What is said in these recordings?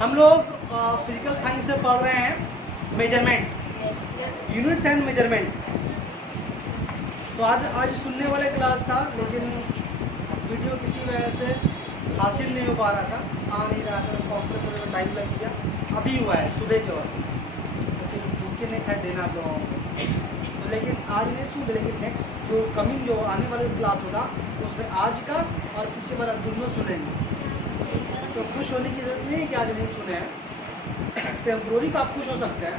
हम लोग physical science में पढ़ रहे हैं मेजरमेंट, यूनिट्स एंड मेजरमेंट। तो आज सुनने वाले क्लास था, लेकिन वीडियो किसी वजह से हासिल नहीं हो पा रहा था, आ नहीं रहा था, कंप्यूटर में टाइम लग गया। अभी हुआ है सुबह के वक्त, लेकिन भूखे नहीं खाए देना आप लोगों को। तो लेकिन आज नहीं सुन, लेकिन नेक्स्ट जो कमिंग जो आने वाले क्लास होगा उसमें आज का और पीछे वाला दोनों सुनेंगे। तो खुश होने की जरूरत नहीं है कि आज नहीं सुने हैं। टेम्प्रोरी का आप खुश हो सकते हैं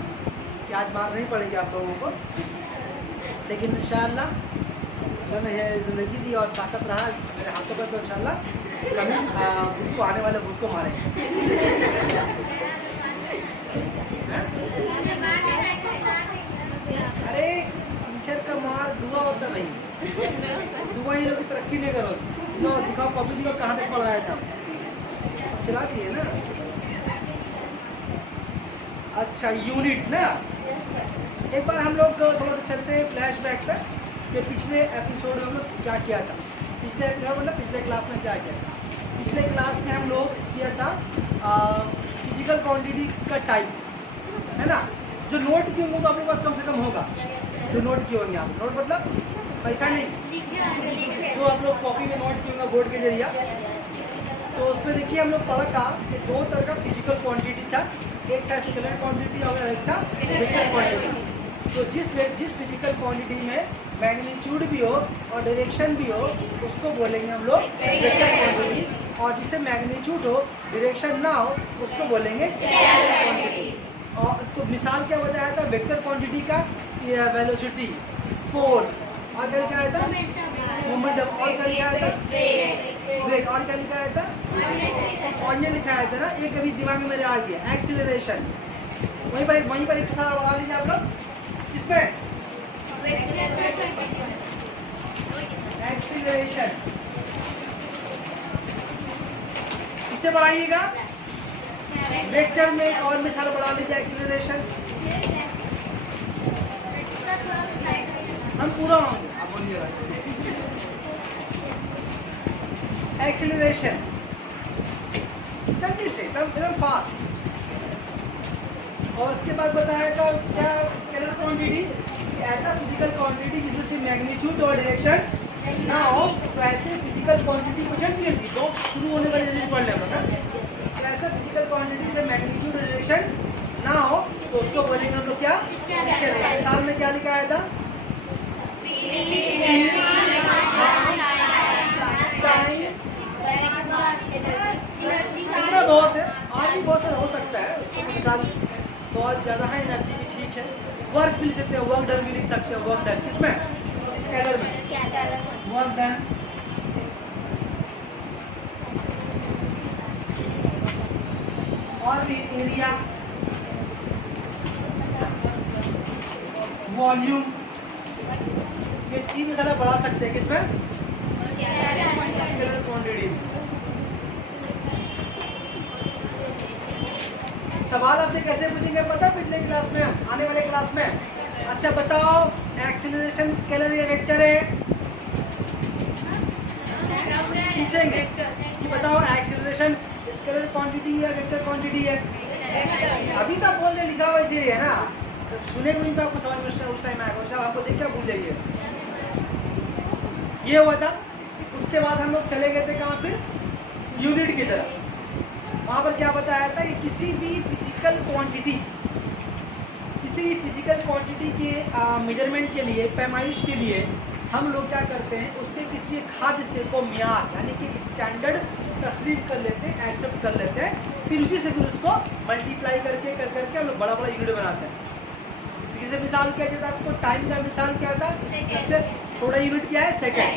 कि आज मार नहीं पड़ेगी आप लोगों को, लेकिन इंशाअल्लाह अगर मैं ज़िंदगी दी और ताकत रहा मेरे हाथों पर तो इंशाअल्लाह कमिंग बुक को आने वाले बुक को मारेंगे। अरे टीचर का मार दुआ होता नहीं, दुआ ही लोग की तरक्की नहीं करो। लो दिखाओ कॉपी, दिखाओ कहाँ तक पढ़ रहा है था, चला दिए ना। अच्छा यूनिट ना, एक बार हम लोग थोड़ा सा चलते हैं फ्लैशबैक पे कि पिछले एपिसोड में हम लोग क्या किया था। पिछले एपिसोड मतलब पिछले क्लास में क्या किया था। पिछले क्लास में हम लोग किया था फिजिकल क्वांटिटी का टाइप, है ना। जो नोट किए होंगे तो आपके पास कम से कम होगा, जो नोट किए होंगे आप। नोट मतलब पैसा नहीं, जो आप लोग कॉपी में नोट किए होंगे बोर्ड के जरिए। तो उसमें देखिए हम लोग पढ़ा था कि दो तरह का फिजिकल क्वांटिटी था, एक था स्केलर क्वांटिटी और एक था वेक्टर क्वांटिटी। तो जिस फिजिकल क्वांटिटी में मैग्नीट्यूड भी हो और डायरेक्शन भी हो उसको बोलेंगे हम लोग वेक्टर क्वांटिटी, और जिससे मैग्नीट्यूड हो डायरेक्शन ना हो उसको बोलेंगे स्केलर क्वांटिटी। और तो मिसाल क्या बताया था वेक्टर क्वांटिटी का, वेलोसिटी, फोर्स, और क्या आया था मोमेंटम, और क्या लिखा आया था ब्रेक, और क्या लिखा आया था और ये लिखा आया था ना, ये कभी दिमाग में मेरे आ गया एक्सीलरेशन। वहीं पर एक थोड़ा बढ़ा लीजिए आप लोग, किसमें एक्सीलरेशन, इसे बढ़ाइएगा। वेक्टर में एक और मिसाल बढ़ा लीजिए एक्सीलरेशन। हम पूरा होंगे, आप बोलिएगा एक्सीलरेशन जल्दी से एकदम फास्ट। और उसके बाद बताया था क्या स्केलर क्वांटिटी, ऐसा फिजिकल क्वांटिटी जिसमें से मैग्नीट्यूड और डायरेक्शन ना हो। तो ऐसे फिजिकल क्वांटिटी को जल्दी जल्दी तो शुरू होने वाली जल्दी पढ़ लेना। तो ऐसा फिजिकल क्वांटिटी से मैग्नीट्यूड और डायरेक्शन ना हो तो उसको बोलेंगे हम लोग क्या स्केलर। मिसाल में क्या लिखा आया था इतना बहुत है, और भी बहुत सारा हो सकता है। मिसाल बहुत ज़्यादा है एनर्जी भी ठीक है। वर्क भी लिख सकते हैं, वर्क डन भी लिख सकते हैं। वर्क डन किसमें स्केलर में, वर्क डन। और भी एरिया, वॉल्यूम, ये तीन मिसाल बढ़ा सकते हैं किसमें स्केलर क्वांटिटी। सवाल आपसे कैसे पूछेंगे पता, पिछले क्लास में, आने वाले क्लास में। अच्छा बताओ एक्सीलरेशन स्केलर या वेक्टर है, पूछेंगे कि बताओ एक्सीलरेशन स्केलर क्वांटिटी या वेक्टर क्वांटिटी है। अभी तो आप बोल रहे लिखा हुआ इसीलिए है ना, तो सुने को नहीं तो आपको समझ में उस टाइम आएगा, उस आपको देख क्या भूल जाइए। ये हुआ था। उसके बाद हम लोग चले गए थे कहाँ पे, यूनिट की तरफ। वहाँ पर क्या बताया था कि किसी भी फिजिकल क्वांटिटी के मेजरमेंट के लिए, पैमाइश के लिए हम लोग क्या करते हैं, उससे किसी खाद्य से को मियार यानी कि स्टैंडर्ड तस्लीम कर लेते हैं, एक्सेप्ट कर लेते हैं, फिर उसी से फिर उसको मल्टीप्लाई करके हम लोग बड़ा बड़ा यूनिट बनाते हैं। जैसे मिसाल क्या था आपको, टाइम का मिसाल क्या था, सबसे छोटा यूनिट क्या है सेकंड।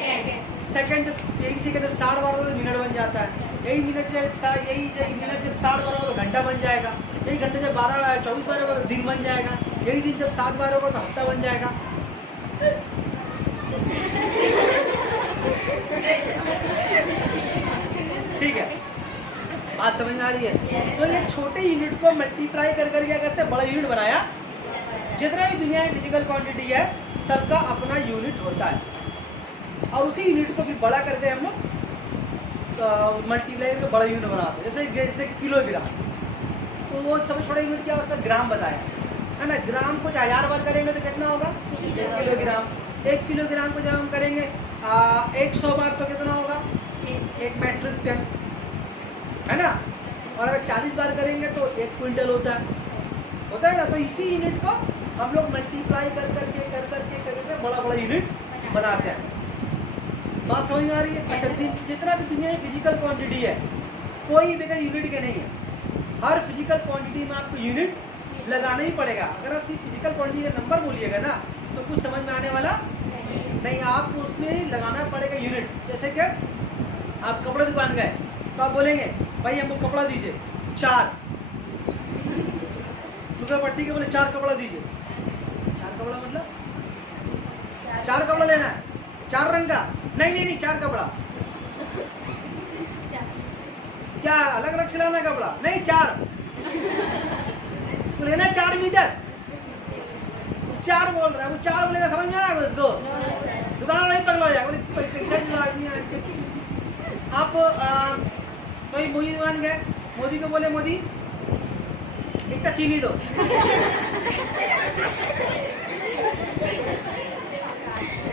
एक सेकंड जब 12.5 तो मिनट बन जाता है। यही मिनट जब 12.5 तो घंटा बन जाएगा। यही घंटा जब 24 होगा तो दिन बन जाएगा। यही दिन जब 7 होगा तो हफ्ता बन जाएगा। ठीक है, बात समझ में आ रही है। तो ये छोटे यूनिट को मल्टीप्लाई कर क्या करते हैं, बड़ा यूनिट बनाया। जितना भी दुनिया में फिजिकल क्वांटिटी है सबका अपना यूनिट होता है, और उसी यूनिट को भी बड़ा करके हम लोग मल्टीप्लाई करके बड़ा यूनिट बनाते हैं। जैसे किलोग्राम, तो वो सबसे छोटा यूनिट क्या उसका ग्राम बताया है ना। ग्राम को 1000 बार करेंगे तो कितना होगा 1 किलोग्राम। 1 किलोग्राम को जब हम करेंगे 100 बार तो कितना होगा 1 मैट्रिक टन है ना। और अगर 40 बार करेंगे तो 1 क्विंटल होता है ना। तो इसी यूनिट को हम लोग मल्टीप्लाई कर करके बड़ा बड़ा यूनिट बनाते हैं। बात समझ में आ रही है। अच्छा, जितना भी दुनिया में फिजिकल क्वांटिटी है कोई बगैर यूनिट के नहीं है। हर फिजिकल क्वांटिटी में आपको यूनिट लगाना ही पड़ेगा। अगर आप सिर्फ फिजिकल क्वांटिटी का नंबर बोलिएगा ना तो कुछ समझ में आने वाला नहीं, आपको उसमें लगाना पड़ेगा यूनिट। जैसे कि आप कपड़े दुकान गए तो आप बोलेंगे भाई हमको कपड़ा दीजिए 4 दूसरा पट्टी के बोले 4 कपड़ा दीजिए। 4 कपड़ा मतलब 4 कपड़ा लेना है 4 रंग का नहीं 4 कपड़ा। क्या अलग अलग सिलाना है कपड़ा नहीं 4 तो लेना 4 मीटर। 4 बोल रहा है वो 4 बोलेगा समझ में आएगा उसको। दुकान नहीं पकड़ा हो जाएगा आदमी। आप कोई मोदी दुकान गए मोदी को बोले मोदी इतना चीनी दो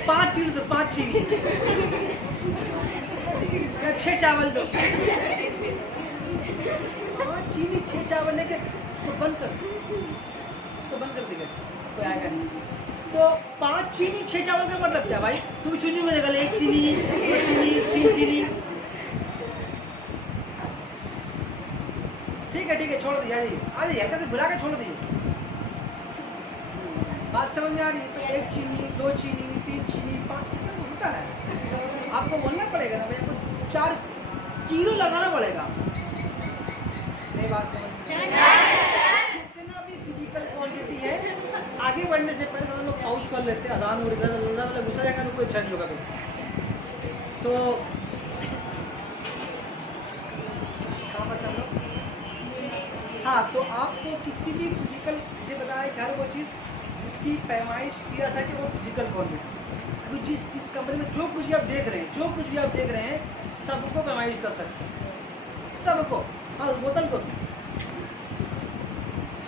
5 चीनी दो 5 चीनी या 6 चावल दो। 5 चीनी 6 चावल लेके उसको बंद कर देगा कोई आएगा नहीं। तो 5 चीनी 6 चावल का मतलब क्या भाई। तू चीनी में निकल 1 चीनी 2 चीनी 3 चीनी। ठीक है छोड़ दिया आ जाइए कैसे बुला के छोड़ दीजिए। बात समझ में आ रही है। तो 1 चीनी 2 चीनी 3 चीनी 5 चीनी होता है। आपको बोलना पड़ेगा ना भाई आपको 4 किलो लगाना पड़ेगा। नहीं बात समझ जितना भी फिजिकल क्वांटिटी है आगे बढ़ने से पहले हम लोग पॉज कर लेते हैं। अजान हो रही है गुस्सा जाएगा तो कोई अच्छा नहीं होगा। तो कहाँ पर हम लोग हाँ। तो आपको किसी भी फिजिकल से बताया कि हर वो चीज़ जिसकी पैमाइश की जा सके वो फिजिकल क्वांटिटी। अभी इस कमरे में जो कुछ भी आप देख रहे हैं सबको पैमाइश कर सकते हैं सबको। हाँ बोतल को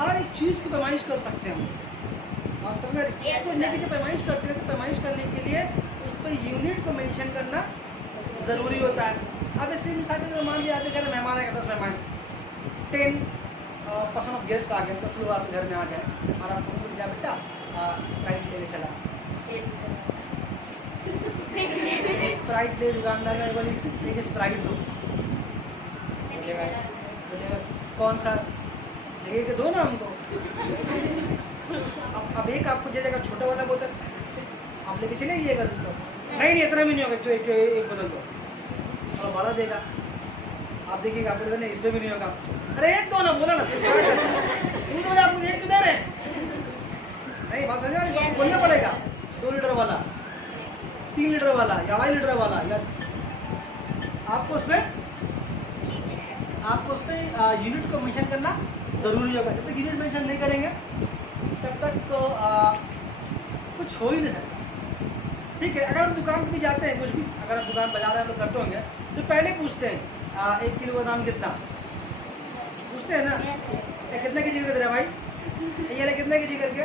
हर एक चीज़ की पैमाइश कर सकते हैं हम। और समझ तो लेकिन जब पैमाइश करते हैं तो पैमाइश करने के लिए उस पर यूनिट को मेंशन करना ज़रूरी होता है। अब ऐसे मिसाल के तौर मान लिया आपके घर में मेहमान आएगा 10 मेहमान 10% ऑफ गेस्ट आ गए 10 लोग आपके घर में आ गए और आपको बोल दिया बेटा स्प्राइट लेके चला। स्प्राइट ले दुकानदार में बोली एक स्प्राइट दो। कौन सा लेके दो ना हमको। अब एक आपको दे देगा छोटा वाला बोतल आप लेके चले जाइएगा उसको। नहीं इतना भी नहीं होगा तो एक बोतल दो और बड़ा देगा आप देखिएगा आपको नहीं इसमें भी नहीं होगा। अरे एक दो ना बोला ना तुम तो आपको एक तो दे रहे नहीं बात समझ बोलना पड़ेगा 2 लीटर वाला 3 लीटर वाला या 2.5 लीटर वाला या आपको उसमें यूनिट को मेंशन करना जरूरी होगा। जब तक यूनिट मेंशन नहीं करेंगे तब तक तो कुछ हो ही नहीं सकता। ठीक है। अगर हम दुकान पे भी जाते हैं कुछ भी अगर आप दुकान बाजार है तो करते होंगे तो पहले पूछते हैं 1 किलो का दाम कितना पूछते हैं ना। कितने के जी कर दे रहा भाई ये ले कितने के जी करके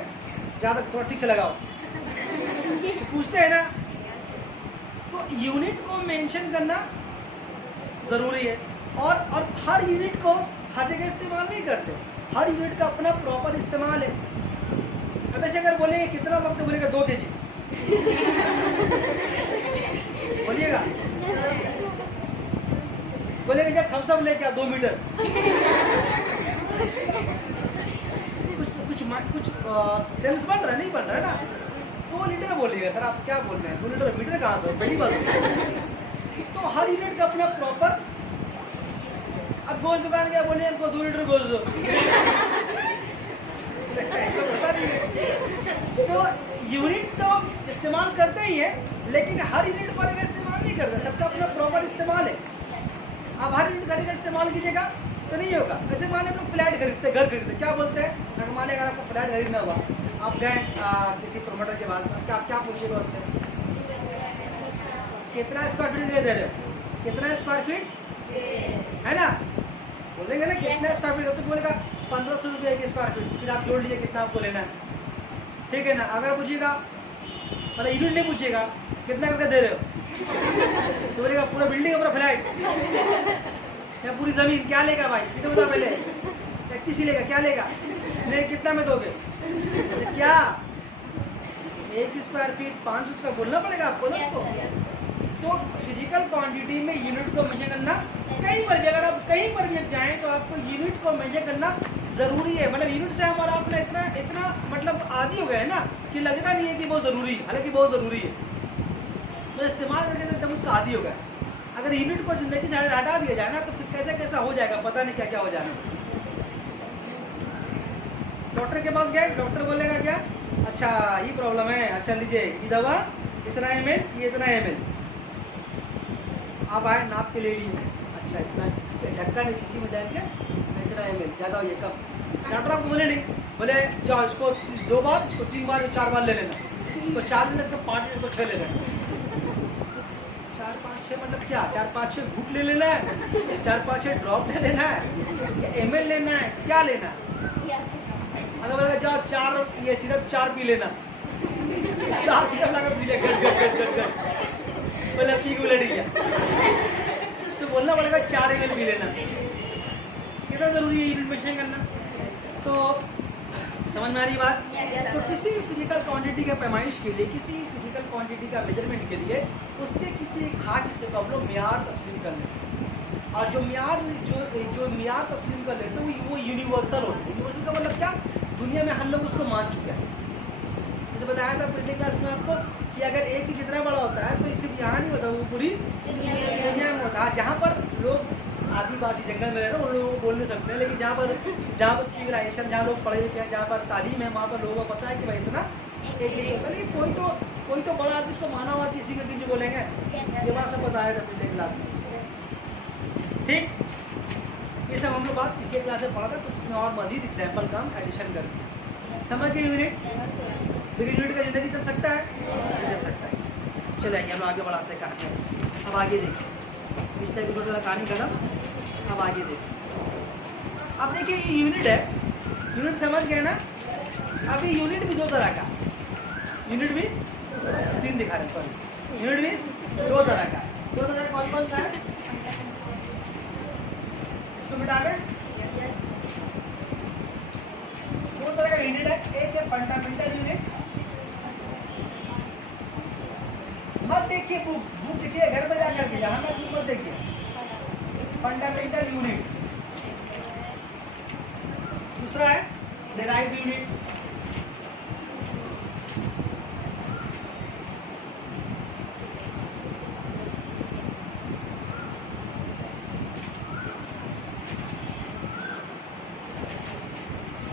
ज़्यादा थोड़ा ठीक से लगाओ तो पूछते हैं ना। तो यूनिट को मेंशन करना ज़रूरी है। और हर यूनिट को हर जगह इस्तेमाल नहीं करते। हर यूनिट का अपना प्रॉपर इस्तेमाल है। अब ऐसे अगर बोलेंगे कितना वक्त बोलेगा 2 kg बोलिएगा बोलेगा जब थम्सअप लेके 2 मीटर कुछ सेंस बन रहा नहीं बन रहा है ना। 2 लीटर बोलिएगा सर आप क्या बोल रहे हैं 2 लीटर मीटर कहाँ से पहली बार। तो हर यूनिट का अपना प्रॉपर। अब गोश्त दुकान क्या बोले हमको 2 लीटर गोश्त दो तो यूनिट तो इस्तेमाल करते ही है लेकिन हर यूनिट को इस्तेमाल नहीं करते। सबका अपना प्रॉपर इस्तेमाल है। आप हर यूनिट घड़ी का इस्तेमाल कीजिएगा तो नहीं होगा। जैसे मान हम लोग फ्लैट खरीदते घर खरीदते क्या बोलते हैं अगर माने अगर आपको फ्लैट खरीदना हुआ आप गए किसी प्रोमोटर के बाद क्या पूछिएगा उससे कितना स्क्वायर फीट दे रहे हो कितना स्क्वायर फीट है ना। बोलेंगे ना कितना स्क्वायर फीट तो बोलेगा 1500 रुपये एक स्क्वायर फीट, फिर आप जोड़ लीजिए कितना आपको लेना है, ठीक है ना। अगर पूछेगा मतलब यूनिट नहीं पूछेगा कितना करके दे रहे हो, तो बोलेगा पूरा बिल्डिंग पूरा फ्लैट या पूरी जमीन, क्या लेगा भाई, कितना बता पहले, 31 ही लेगा, क्या लेगा, नहीं कितना में दोगे, क्या 1 स्क्वायर फीट 500 का बोलना पड़ेगा आपको ना उसको। तो फिजिकल क्वांटिटी में यूनिट को मेजर करना कहीं पर भी, अगर आप कहीं पर भी जाएं तो आपको यूनिट को मेजर करना जरूरी है। मतलब यूनिट से हमारा अपना इतना मतलब आदी हो गया है ना कि लगता नहीं है कि बहुत जरूरी है, हालांकि बहुत जरूरी है, तो इस्तेमाल करके एकदम उसका आदी हो गया। अगर यूनिट को जिंदगी से हटा दिया जाए ना तो फिर कैसे कैसा हो जाएगा, पता नहीं क्या क्या हो जाएगा। डॉक्टर के पास गए, डॉक्टर बोलेगा क्या, अच्छा ये प्रॉब्लम है, अच्छा लीजिए ये दवा इतना ml, ये इतना ml, आप आए नाप के ले लिए, अच्छा इतना ढक्कन शीशी में डाल के इतना ml, ज़्यादा हो ये कम। डॉक्टर आपको बोले नहीं, बोले जाओ इसको 2 बार, इसको 3 बार, 4 बार ले लेना, इसको 4 लेना, इसको 5 लेना, इसको 6 ले लेना। 4 5 6 मतलब क्या, 4 5 6 घूट ले लेना है, 4 5 6 ड्रॉप ले लेना है, ml लेना है, क्या लेना है। अगर बोलेगा जाओ 4 ये सिर्फ 4 पी लेना, 4 सिर्फ लगा पी ले, गट बोले पी को लड़ी क्या, तो बोलना पड़ेगा 4 ml पी लेना। कितना जरूरी है यूनिट मेंशन करना, तो समझ में आ रही बात। तो किसी फिजिकल क्वांटिटी का पैमाइश के लिए, किसी फिजिकल क्वांटिटी का मेजरमेंट के लिए उसके किसी एक खास हिस्से को हम लोग म्यार तस्लीम कर लेते हैं, और जो म्यार तस्लीम कर लेते हैं वो यूनिवर्सल होता है। यूनिवर्सल का मतलब क्या, दुनिया में हम लोग उसको मान चुके हैं। जैसे बताया था पिछले क्लास में आपको कि अगर एक ही जितना बड़ा होता है तो सिर्फ यहाँ नहीं होता, वो पूरी दुनिया में होता है। जहाँ पर लोग आदिवासी जंगल में रह रहे हैं उन लोगों को बोल नहीं सकते हैं, लेकिन जहाँ पर सिविलाइजेशन, जहाँ लोग पढ़े लिखे हैं, जहाँ पर तालीम है, वहाँ पर लोगों को पता है कि भाई इतना एक ही होता है। लेकिन कोई तो बड़ा आदमी उसको माना हुआ किसी के दिन जो बोलेंगे, ये बात सब बताया था पिछले क्लास में, ठीक। ये सब हम लोग बात पिछले क्लास में पढ़ा था, तो उसमें और मजीद एग्जाम्पल का हम एडिशन कर दिए। समझ गए यूनिट, लेकिन यूनिट का जिंदगी चल सकता है, चल सकता है। चलो आइए हम आगे बढ़ाते हैं कहानी। अब आगे देखिए, पिछले एपिसोड वाला कहानी खत्म, अब आगे देखिए। अब देखिए ये यूनिट है, यूनिट समझ गए ना। अब ये यूनिट भी 2 तरह का, यूनिट भी 3 दिखा रहे, सॉरी यूनिट भी 2 तरह का। 2 तरह का कौन कौन सा है, इसको मिटा दें। 2 तरह का यूनिट है, एक है फंडामेंटल यूनिट। मत देखिए बुक देखिए घर में जाकर के, यहाँ मत बुक मत देखिए। फंडामेंटल यूनिट, दूसरा है derived unit.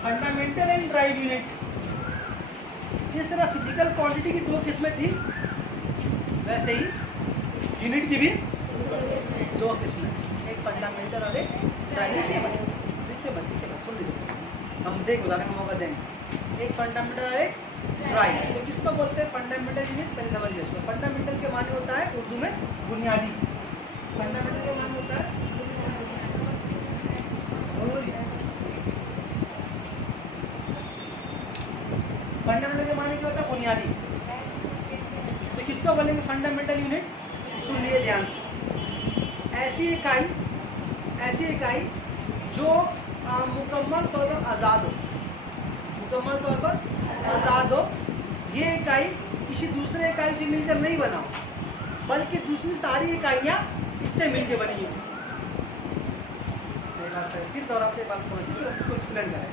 Fundamental and drive unit. जिस तरह फिजिकल क्वांटिटी की 2 किस्में थी, वैसे ही यूनिट की भी 2 किस्में, एक फंडामेंटल और एक ड्राइव। देखिए सुन लीजिए, हम देख बताने का मौका देंगे। एक फंडामेंटल और एक ड्राइव। तो किसको बोलते हैं फंडामेंटल यूनिट, पहले समझ लीजिए इसको। फंडामेंटल के माने होता है उर्दू में बुनियादी। फंडामेंटल के माने होता है फंडामेंटल के माने क्या होता है, बुनियादी। तो किसको बोलेंगे फंडामेंटल यूनिट, सुन लिए ध्यान से। ऐसी इकाई जो मुकम्मल तौर पर आज़ाद हो, मुकम्मल तौर पर आज़ाद हो। ये इकाई किसी दूसरे इकाई से मिलकर नहीं बना हो, बल्कि दूसरी सारी इकाइयाँ इससे मिलकर बनी हो। फिर दोहराते बात समझिए, उसको एक्सप्लेन करें।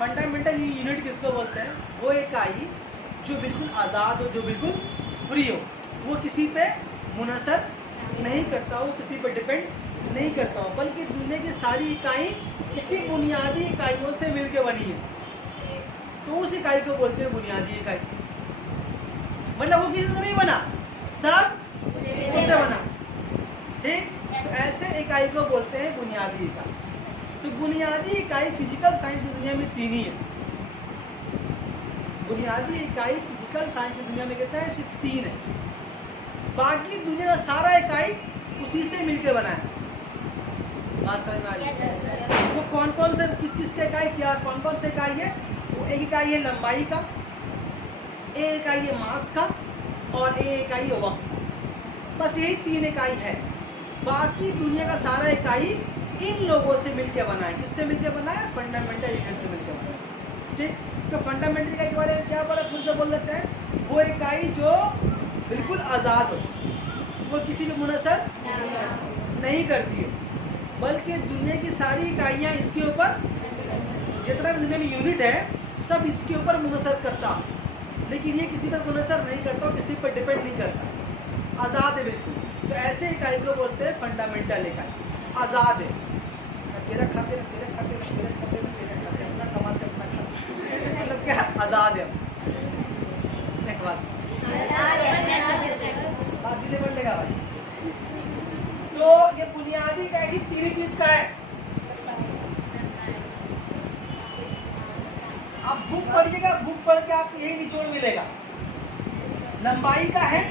फंडामेंटल यूनिट किसको बोलते हैं, वो इकाई जो बिल्कुल आज़ाद हो, जो बिल्कुल फ्री हो, वो किसी पे मुनसर नहीं करता हो, किसी पे डिपेंड नहीं करता हो, बल्कि दुनिया की सारी इकाई इसी बुनियादी इकाइयों से मिलकर बनी है। तो उस इकाई को बोलते हैं बुनियादी इकाई। मतलब वो किसी से नहीं बना, सब उससे बना, ठीक। तो ऐसे इकाई को बोलते हैं बुनियादी इकाई। तो बुनियादी इकाई फिजिकल साइंस की दुनिया में 3 ही है। बुनियादी इकाई फिजिकल साइंस की दुनिया में कहते हैं सिर्फ 3 है। बाकी दुनिया का सारा इकाई उसी से मिलकर बना है। बात समझ में आ रही है? वो कौन कौन से किस किस के इकाई क्या कौन कौन से इकाई है? वो एक इकाई है लंबाई का, एक इकाई है मास का और एक इकाई है वक्त। बस यही 3 इकाई है। बाकी दुनिया का सारा इकाई इन लोगों से मिलकर बना है। किससे मिलकर बना है? फंडामेंटल यूनिट से मिलकर बना है। ठीक, तो फंडामेंटल इकाई के बारे में क्या बोला, खुद से बोल लेते हैं। वो इकाई जो बिल्कुल आज़ाद हो, वो किसी भी मुनसर नहीं करती है, बल्कि दुनिया की सारी इकाइयाँ इसके ऊपर, जितना भी दुनिया में यूनिट है सब इसके ऊपर मुनसर करता, लेकिन ये किसी पर मुनसर नहीं करता, किसी पर डिपेंड नहीं करता, आज़ाद है बिल्कुल। तो ऐसे इकाई को बोलते हैं फंडामेंटल इकाई, आज़ाद है। तेरा खाते ना तेरे खाते ना तेरे खाते ना तेरे खाते, अपना कमाते अपना खाते, मतलब क्या आज़ाद है। एक बात दिले बढ़ेगा भाई। तो ये बुनियादी इकाई 3 चीज का है। आप बुक पढ़िएगा, बुक पढ़ के आपको यही निचोड़ मिलेगा। लंबाई का है,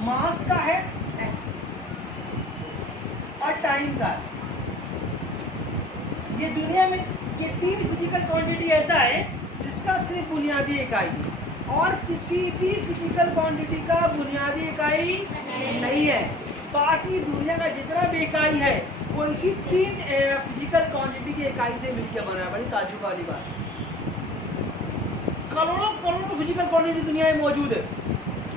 मास का है और टाइम का है। ये दुनिया में ये 3 फिजिकल क्वांटिटी ऐसा है जिसका सिर्फ बुनियादी इकाई है, और किसी भी फिजिकल क्वांटिटी का बुनियादी इकाई नहीं है। बाकी दुनिया का जितना भी इकाई है वो इसी 3 फिजिकल क्वांटिटी की इकाई से मिलकर बना है। बड़ी ताज्जुब वाली बात। करोड़ों करोड़ों फिजिकल क्वांटिटी दुनिया में मौजूद है,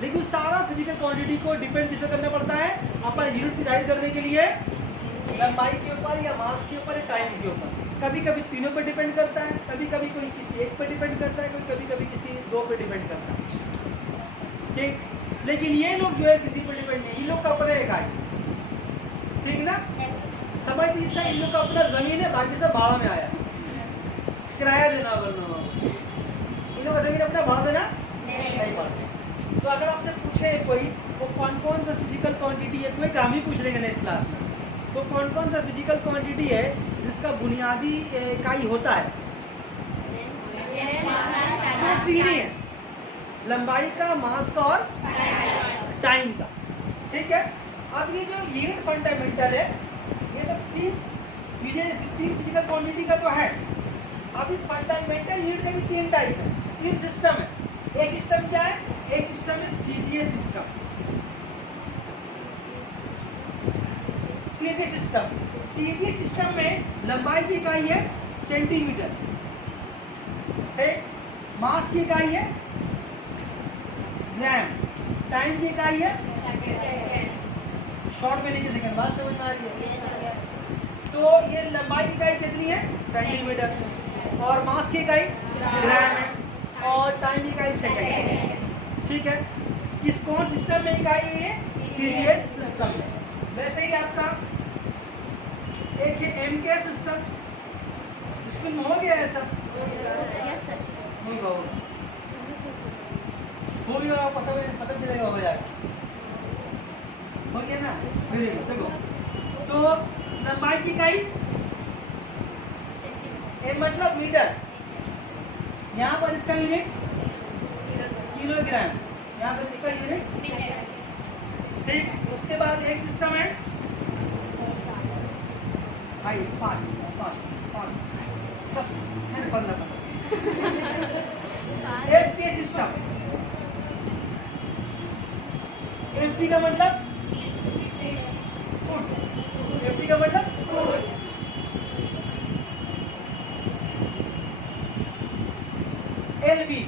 लेकिन सारा फिजिकल क्वांटिटी को डिपेंड किस पे करना पड़ता है? अपन यूनिट डिसाइड करने के लिए लंबाई के ऊपर या मास के ऊपर या टाइम के ऊपर। कभी कभी तीनों पे डिपेंड करता है, कभी कभी कोई किसी एक पे डिपेंड करता है, कोई कभी कभी किसी 2 पे डिपेंड करता है। ठीक, लेकिन ये लोग जो है किसी पे डिपेंड नहीं, इन लोग का अपना इकाई, ठीक ना? समझ इसका, इन लोग का अपना जमीन है, बाकी सब भाड़ा में आया, किराया देना करना। इन लोग का जमीन अपना भाड़ा देना नहीं पड़ता। तो अगर आपसे पूछे कोई वो कौन कौन सा फिजिकल क्वांटिटी है, तो एक हम ही पूछ लेंगे नेक्स्ट क्लास में, तो कौन कौन सा फिजिकल क्वांटिटी है जिसका बुनियादी इकाई होता है? सीधी है, लंबाई का, मास का और टाइम का। ठीक है, अब ये जो यूनिट फंडामेंटल है, ये तो 3 फिजिकल क्वांटिटी का तो है। अब इस फंडामेंटल यूनिट का भी 3 टाइप है, 3 सिस्टम है। एक सिस्टम क्या है? एक सिस्टम है CGS system. CGS system, CGS system में लंबाई की इकाई है सेंटीमीटर, ठीक, मास की इकाई है ग्राम, टाइम की इकाई है शॉर्ट में लेके सेकंड। बात समझ में आ रही है? तो ये लंबाई की इकाई कितनी है? सेंटीमीटर, और मास की इकाई ग्राम है, और टाइम की इकाई सेकंड है। ठीक है, किस कौन सिस्टम में इकाई है? सीजीएस सिस्टम में। वैसे ही आपका एक ये एमके सिस्टम, स्कूल में हो गया है सब? हो गया, पता चलेगा, हो जाएगा, हो गया ना? देखो, तो लंबाई की इकाई मतलब मीटर, यहाँ पर इसका यूनिट किलोग्राम, यहाँ पर इसका यूनिट, ठीक। उसके बाद एक सिस्टम है भाई 5 5 10 15 एफटी सिस्टम। एफटी का मतलब फुट, एफटी का मतलब फुट। एलबी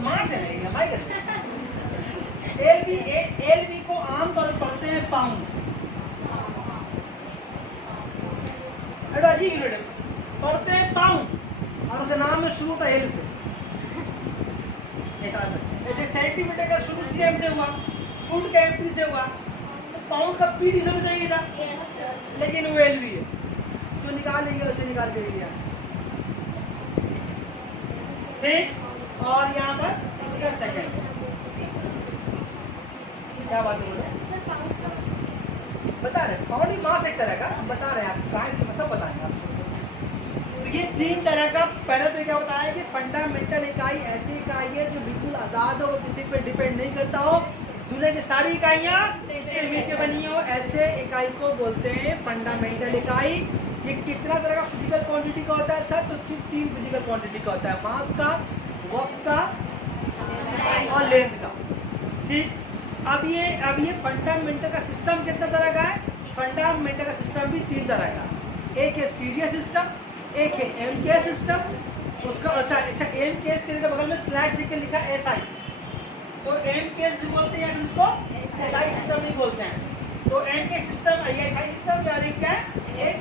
मास है, नहीं लंबाई है। एलबी को आमतौर पर पढ़ते हैं पाउंड। अजीब यूनिट पढ़ते हैं पाउंड, और उसका नाम है शुरू था एल से। जैसे सेंटीमीटर का शुरू सीएम से हुआ, फुट का एमपी से हुआ, तो पाउंड का पीडी से हो चाहिए था, लेकिन वो एलबी है, जो निकाल लेंगे उसे निकाल के लिया, ठीक। और यहाँ पर इसका सेकंड, क्या बात है बता रहे, पाउंड ही मास एक तरह का, हम बता रहे हैं आप कहाँ सब बताएंगे आपको। तो ये 3 तरह का, पहले तो क्या बताया कि फंडामेंटल इकाई ऐसी इकाई है जो बिल्कुल आज़ाद हो, किसी पे डिपेंड नहीं करता हो, दुनिया की सारी इकाइयां इससे मिलकर बनी हो, ऐसे इकाई को बोलते हैं फंडामेंटल इकाई। ये कितना तरह का फिजिकल क्वांटिटी का होता है सर? तो सिर्फ 3 फिजिकल क्वांटिटी का होता है, मास का, वक्त का और लेंथ का। ठीक, अब ये फंडामेंटल का सिस्टम कितना तरह का है? फंडामेंटल का सिस्टम भी 3 तरह का। एक है सीरियस सिस्टम, एक है एमकेएस सिस्टम। उसका अच्छा एमकेएस के बगल में स्लैश देख के लिखा एसआई, तो एमकेएस बोलते हैं, इसको एसआई सिस्टम नहीं बोलते हैं। तो एमकेएस सिस्टम, एसआई सिस्टम क्या है? एक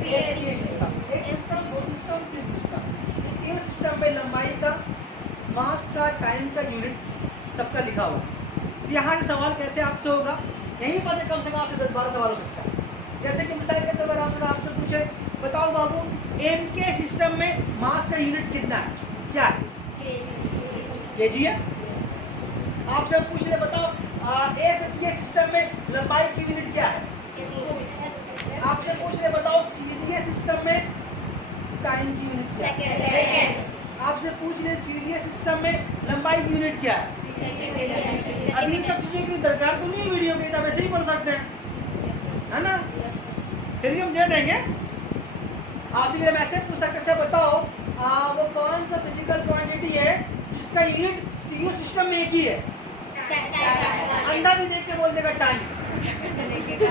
सिस्टम, एक सिस्टम, 2 सिस्टम, 3 सिस्टम। ये 3 सिस्टम में लंबाई का, मास का, टाइम का यूनिट सबका लिखा हुआ। यहाँ के सवाल कैसे आपसे होगा? यहीं पर कम से कम आपसे 10-12 सवाल हो सकता है। जैसे कि मिसाल के तौर पर आपसे पूछे, बताओ बाबू एमके सिस्टम में मास का यूनिट कितना है? क्या है? केजी है। आपसे पूछ रहे, बताओ एफपीएस सिस्टम में लंबाई की यूनिट क्या है? आपसे पूछ रहे, बताओ सीजीएस सिस्टम में टाइम की यूनिट क्या है? आपसे पूछ रहे सीजीएस सिस्टम में लंबाई की यूनिट क्या है? अब इन सब चीजों की दरकार तो नहीं वीडियो की, तब ऐसे ही पढ़ सकते हैं, है ना? फिर भी हम दे देंगे। आपसे मेरा मैसेज पूछ सकते, अच्छा बताओ वो कौन सा फिजिकल क्वांटिटी है जिसका यूनिट तीनों सिस्टम में एक ही है? अंधा भी देख के बोल देगा टाइम।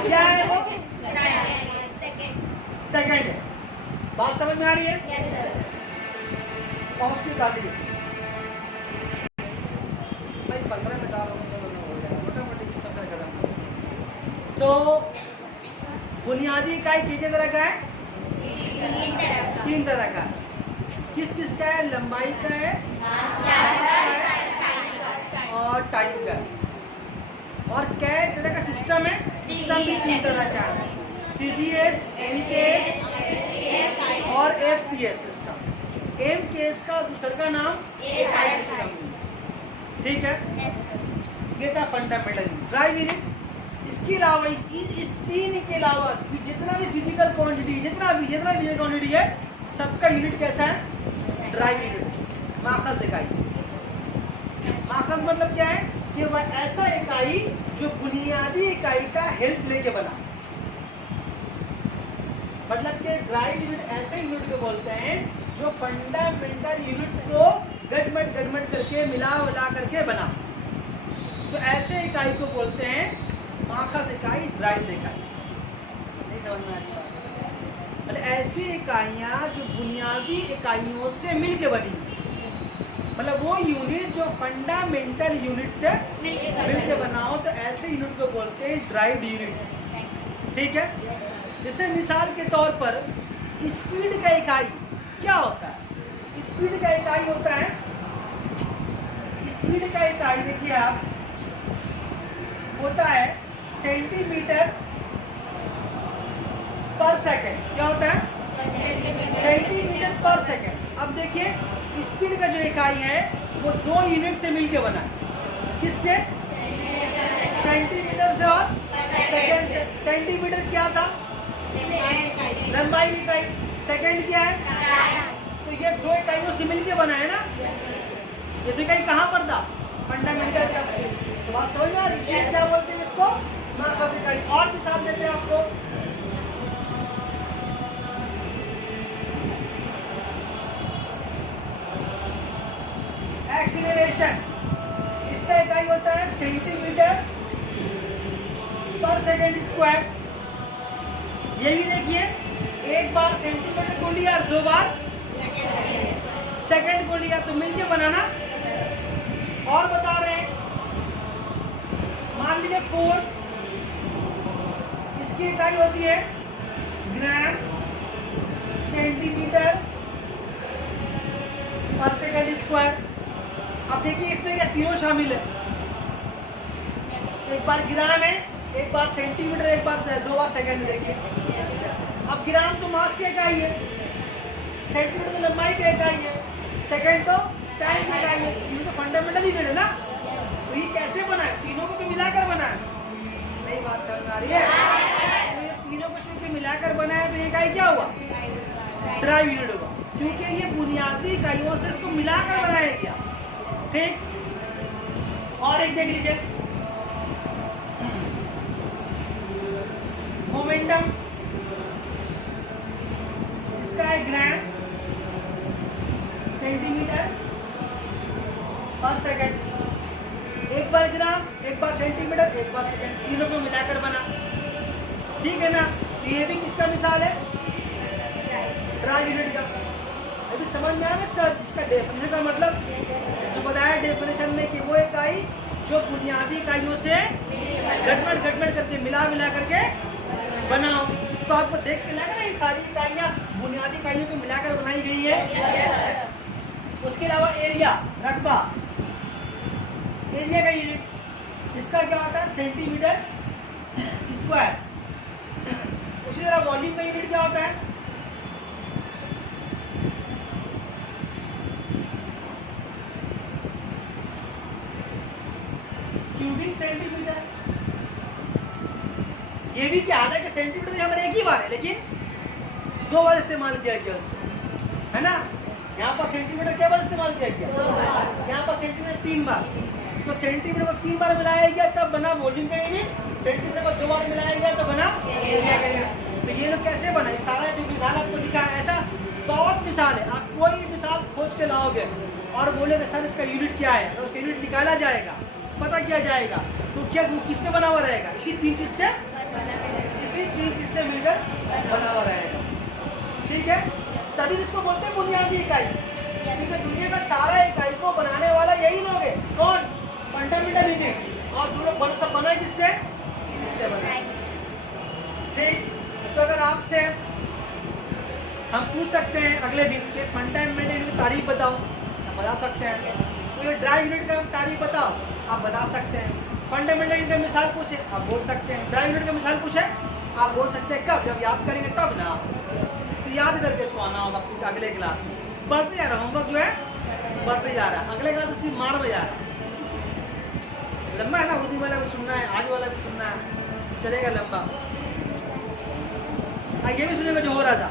क्या है वो? सेकंड है। बात समझ में आ रही है? पॉजिटिव डाल दीजिए भाई, 15 मिनट डाल मोटा-मोटी तो बुनियादी इकाई कितने तरह का है? 3 तरह का। किस किस का है? लंबाई का है, और टाइम का है। और क्या तरह का सिस्टम है? सिस्टम भी 3 तरह का है, सीजीएस, एमकेएस और एफपीएस सिस्टम। एमकेएस का दूसरा का नाम एसआई सिस्टम। ठीक है, ये था फंडामेंटल ड्राइव यूनिट। इसके अलावा इस 3 के अलावा जितना भी फिजिकल क्वांटिटी, जितना भी फिजिकल क्वांटिटी है, सबका यूनिट कैसा है? ड्राइव यूनिट, माखज इकाई। माखज मतलब क्या है? कि वह ऐसा इकाई जो बुनियादी इकाई का हेल्प लेके बना। मतलब कि ड्राइव यूनिट ऐसे यूनिट को बोलते हैं जो फंडामेंटल यूनिट को गड़मड़ करके मिला करके बना। तो ऐसे इकाई को बोलते हैं माखज इकाई, ड्राइव इकाई। नहीं समझ में आ रही बात? मतलब ऐसी इकाइयां जो बुनियादी इकाइयों से मिलके बनी, मतलब वो यूनिट जो फंडामेंटल यूनिट से मिलके बना हो, तो ऐसे यूनिट को बोलते हैं ड्राइव यूनिट। ठीक है, जैसे मिसाल के तौर पर स्पीड का इकाई क्या होता है? स्पीड का इकाई होता है, स्पीड का इकाई देखिए आप, होता है सेंटीमीटर पर सेकंड। क्या होता है? सेंटीमीटर पर सेकंड। अब देखिए स्पीड का जो इकाई है वो 2 यूनिट से मिलके बना है। किससे? सेंटीमीटर से और सेकंड से। सेंटीमीटर क्या था? लंबाई इकाई। सेकंड क्या है? तो ये 2 इकाइयों से मिलके बना है ना। ये 2 इकाई कहाँ पर था? फंडामेंटल का। तो बात समझ में आ रही है? क्या बोलते हैं इसको? माखज इकाई। और मिसाल देते हैं आपको, एक्सीलरेशन, इसका इकाई होता है सेंटीमीटर पर सेकंड स्क्वायर। ये भी देखिए, एक बार सेंटीमीटर को लिया, 2 बार सेकंड को लिया, तो मिलके बनाना। और बता रहे हैं, मान लीजिए फोर्स, इसकी इकाई होती है ग्राम सेंटीमीटर पर सेकंड स्क्वायर। अब देखिए इसमें क्या तीनों शामिल है, एक बार ग्राम है, एक बार सेंटीमीटर, एक बार 2 बार सेकंड। देखिए अब ग्राम तो मास की इकाई है, सेंटीमीटर तो लंबाई की इकाई है, सेकंड तो टाइम की इकाई है। ये तो फंडामेंटल ही है ना। तो ये कैसे बना है? तीनों को तो मिलाकर बना है। नहीं बात समझ आ रही है? तो ये तीनों को चूंकि मिलाकर बना है, तो ये इकाई क्या हुआ? ड्राइव यूनिट होगा, क्योंकि ये बुनियादी इकाइयों से इसको मिलाकर बनाया गया। ठीक, और एक देख लीजिए, एक बार सेंटीमीटर एक बार सेकंड, तीनों को मिलाकर बना, ठीक है ना। ये भी किसका मिसाल है, ड्राई यूनिट का। अभी समझ में आ रहा है इसका डेफिनेशन का मतलब, जो बताया डेफिनेशन में कि वो इकाई जो बुनियादी इकाइयों से गठबड़ करके मिला करके बना हो। तो आपको देख के लगा ना ये सारी इकाइयाँ बुनियादी इकाइयों को मिलाकर बनाई गई है। उसके अलावा एरिया, रकबा, एरिया का यूनिट, इसका क्या होता है, सेंटीमीटर स्क्वायर। उसी तरह वॉल्यूम का यूनिट क्या होता है, क्यूबिक सेंटीमीटर। ये भी क्या है कि सेंटीमीटर हमारे एक ही बार है, लेकिन दो बार इस्तेमाल किया गया उसको, है ना। यहाँ पर सेंटीमीटर क्या बार इस्तेमाल किया गया, यहाँ पर सेंटीमीटर 3 बार। तो सेंटीमीटर को 3 बार मिलाया गया तब बना वॉल्यूम का यूनिट, सेंटीमीटर को 2 बार मिलाया गया तो बना एरिया का यूनिट। तो ये लोग कैसे बना, सारा जो मिसाल आपको लिखा है ऐसा बहुत मिसाल है। आप कोई मिसाल खोज के लाओगे और बोलेगे सर इसका यूनिट क्या है, तो उसका यूनिट निकाला जाएगा, पता किया जाएगा, तो क्या किस पे बना हुआ रहेगा, इसी तीन चीज से मिलकर बना हुआ रहेगा, ठीक है। तभी इसको बोलते हैं बुनियादी इकाई, क्योंकि दुनिया का सारा इकाई को बनाने वाला यही लोग है, कौन, फंडामेंटल यूनिट। और दोनों सब बना किससे, इससे बना, ठीक। तो अगर आपसे हम पूछ सकते हैं अगले दिन कि फंडामेंटल यूनिट की तारीफ बताओ, आप बता सकते हैं। तो ये ड्राई यूनिट का तारीफ बताओ, आप बता सकते हैं। फंडामेंटल यूनिट का मिसाल पूछे आप बोल सकते हैं, ड्राई यूनिट का मिसाल पूछे आप बोल सकते हैं। कब, जब याद करेंगे तब ना, तो याद करके इसको आना होगा कुछ अगले क्लास में। बढ़ते जा रहा है होमवर्क जो है बढ़ते जा रहा है, अगले क्लास तो सिर्फ मार बजा रहा है, लंबा है ना, उर्दू वाला भी सुनना है, आज वाला भी सुनना है, चलेगा लंबा। ये भी सुनेगा जो हो रहा था।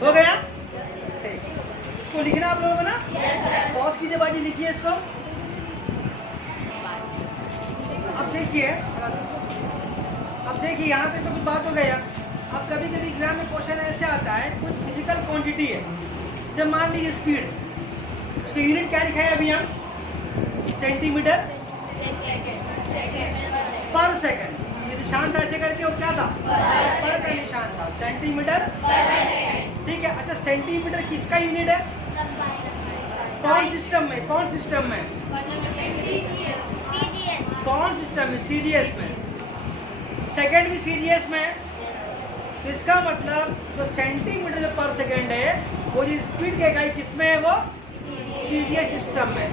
हो गया, इसको लिखना आप लोगों को ना, पॉज कीजिए बाजी, लिखिए इसको। अब देखिए यहाँ तक तो कुछ बात हो गया। अब कभी कभी एग्जाम में क्वेश्चन ऐसे आता है, कुछ फिजिकल क्वांटिटी है, जैसे मान लीजिए स्पीड, उसकी यूनिट क्या लिखा है अभी हम, सेंटीमीटर पर सेकंड। ये निशान था ऐसे करके, वो क्या था, पर का निशान था, सेंटीमीटर, ठीक है। अच्छा सेंटीमीटर किसका यूनिट है, कौन सिस्टम में, कौन सिस्टम में, कौन सिस्टम में, सीजीएस में। सेकंड भी सीजीएस में, इसका मतलब जो सेंटीमीटर पर सेकंड है वो जो स्पीड की इकाई किसमें है, वो सीजीएस सिस्टम में।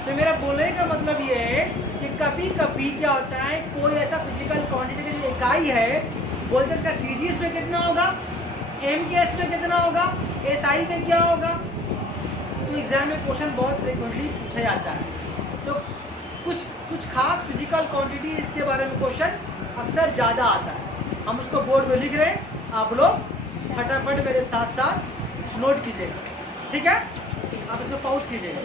तो मेरा बोलने का मतलब ये है कि कभी कभी क्या होता है, कोई ऐसा फिजिकल क्वांटिटी की जो इकाई है, बोलते इसका सीजीएस में कितना होगा, एमकेएस में कितना होगा, एसआई में क्या होगा। तो एग्जाम में क्वेश्चन बहुत फ्रिक्वेंटली पूछा जाता है। तो कुछ खास फिजिकल क्वांटिटी इसके बारे में क्वेश्चन अक्सर ज़्यादा आता है। हम उसको बोर्ड में लिख रहे हैं, आप लोग फटाफट मेरे साथ साथ नोट कीजिएगा, ठीक है। आप इसको पॉज कीजिएगा।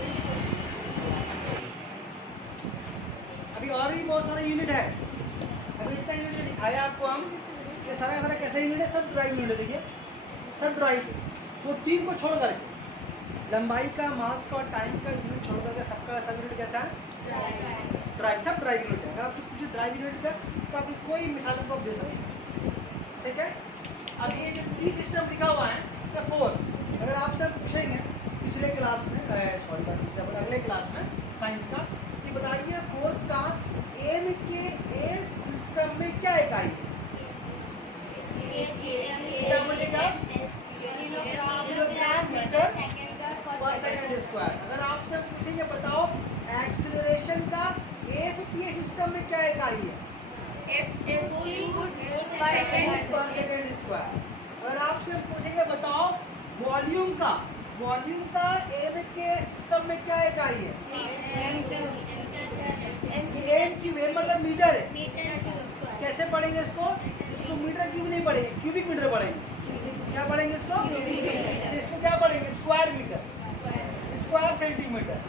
अभी और भी बहुत सारे यूनिट है, अभी इतना यूनिट दिखाया आपको हम, ये सारा सारा कैसा यूनिट है, सब ड्राइव यूनिट है। देखिए सब ड्राइव, वो 3 को छोड़ करके, लंबाई का, मास का और टाइम का यूनिट छोड़ करके सबका सब यूनिट कैसा है, ड्राइव, सब ड्राइव यूनिट है। अगर आपसे पूछे ड्राइव यूनिट का तो आप कोई मिसाल को दे सकते हैं, ठीक है। अब ये जो 3 सिस्टम लिखा हुआ है, सब 4, अगर आपसे पूछेंगे पिछले क्लास में, अगले क्लास में साइंस का, कि बताइए फोर्स का एम के ए सिस्टम में क्या इकाई है, क्या बोलेगा, किलोग्राम मीटर पर सेकंड स्क्वायर। अगर आपसे पूछेंगे बताओ एक्सीलरेशन का एफपीए सिस्टम में क्या इकाई है, पर सेकंड स्क्वायर। अगर आपसे पूछेंगे बताओ वॉल्यूम का एम के सिस्टम में क्या इकाई है, ये एम क्यूब, एम मतलब मीटर है। कैसे पढ़ेंगे इसको मीटर क्यूब नहीं पढ़ेंगे, क्यूबिक मीटर पढ़ेंगे। क्या पढ़ेंगे इसको क्या पढ़ेंगे, square metre, square centimetre,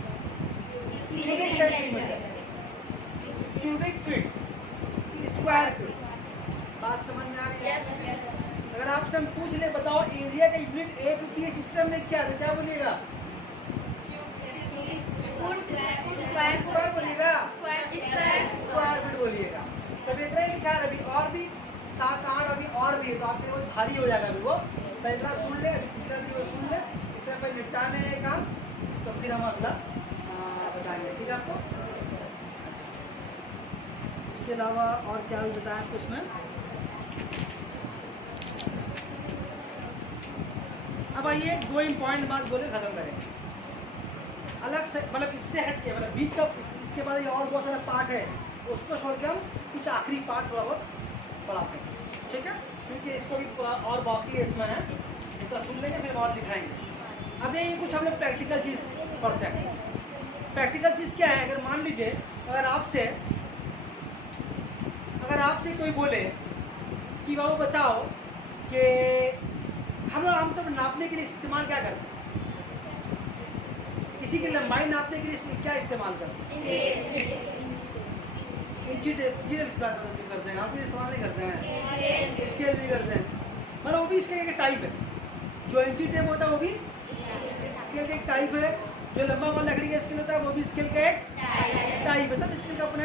cubic centimetre, cubic feet, square feet. बात समझ में आ रही है। अगर आपसे हम पूछ ले बताओ एरिया का यूनिट एफपीए सिस्टम में क्या है, तो क्या बोलिएगा, दिए तो आपके लिए भारी हो जाएगा। वो पहला सुन ले, पिछला भी वो सुन ले, इससे पहले निपटाने है काम, तो फिर हम अगला बताएंगे। ठीक है आपको? इसके अलावा और क्या भी बताएं आपको इसमें? अब आइए 2 इम्पॉर्टेंट बात बोले खत्म करें। अलग से मतलब इससे हट के मतलब बीच का इसके बाद ये और बहुत सारा पार्ट है, उसको छोड़ के हम कुछ आखिरी पार्ट थोड़ा बहुत पढ़ाते हैं। ठीक है? क्योंकि इसको भी और बाकी इसमें है, इसका सुन लेंगे फिर और दिखाएंगे। अब ये कुछ हम लोग प्रैक्टिकल चीज़ पढ़ते हैं। प्रैक्टिकल चीज़ क्या है? अगर मान लीजिए अगर आपसे कोई बोले कि बाबू बताओ कि हम लोग आमतौर पर नापने के लिए इस्तेमाल क्या करते हैं? किसी की लंबाई नापने के लिए क्या इस्तेमाल करते हैं? इंची टेप करते हैं। आप भी इस्तेमाल नहीं करते हैं, स्केल भी करते हैं, मतलब वो भी स्केल का टाइप है। जो इंची टेप होता है वो भी स्केल का एक टाइप है। जो लंबा वाला लकड़ी का स्केल होता है वो भी स्केल का एक टाइप है। सब स्केल का अपना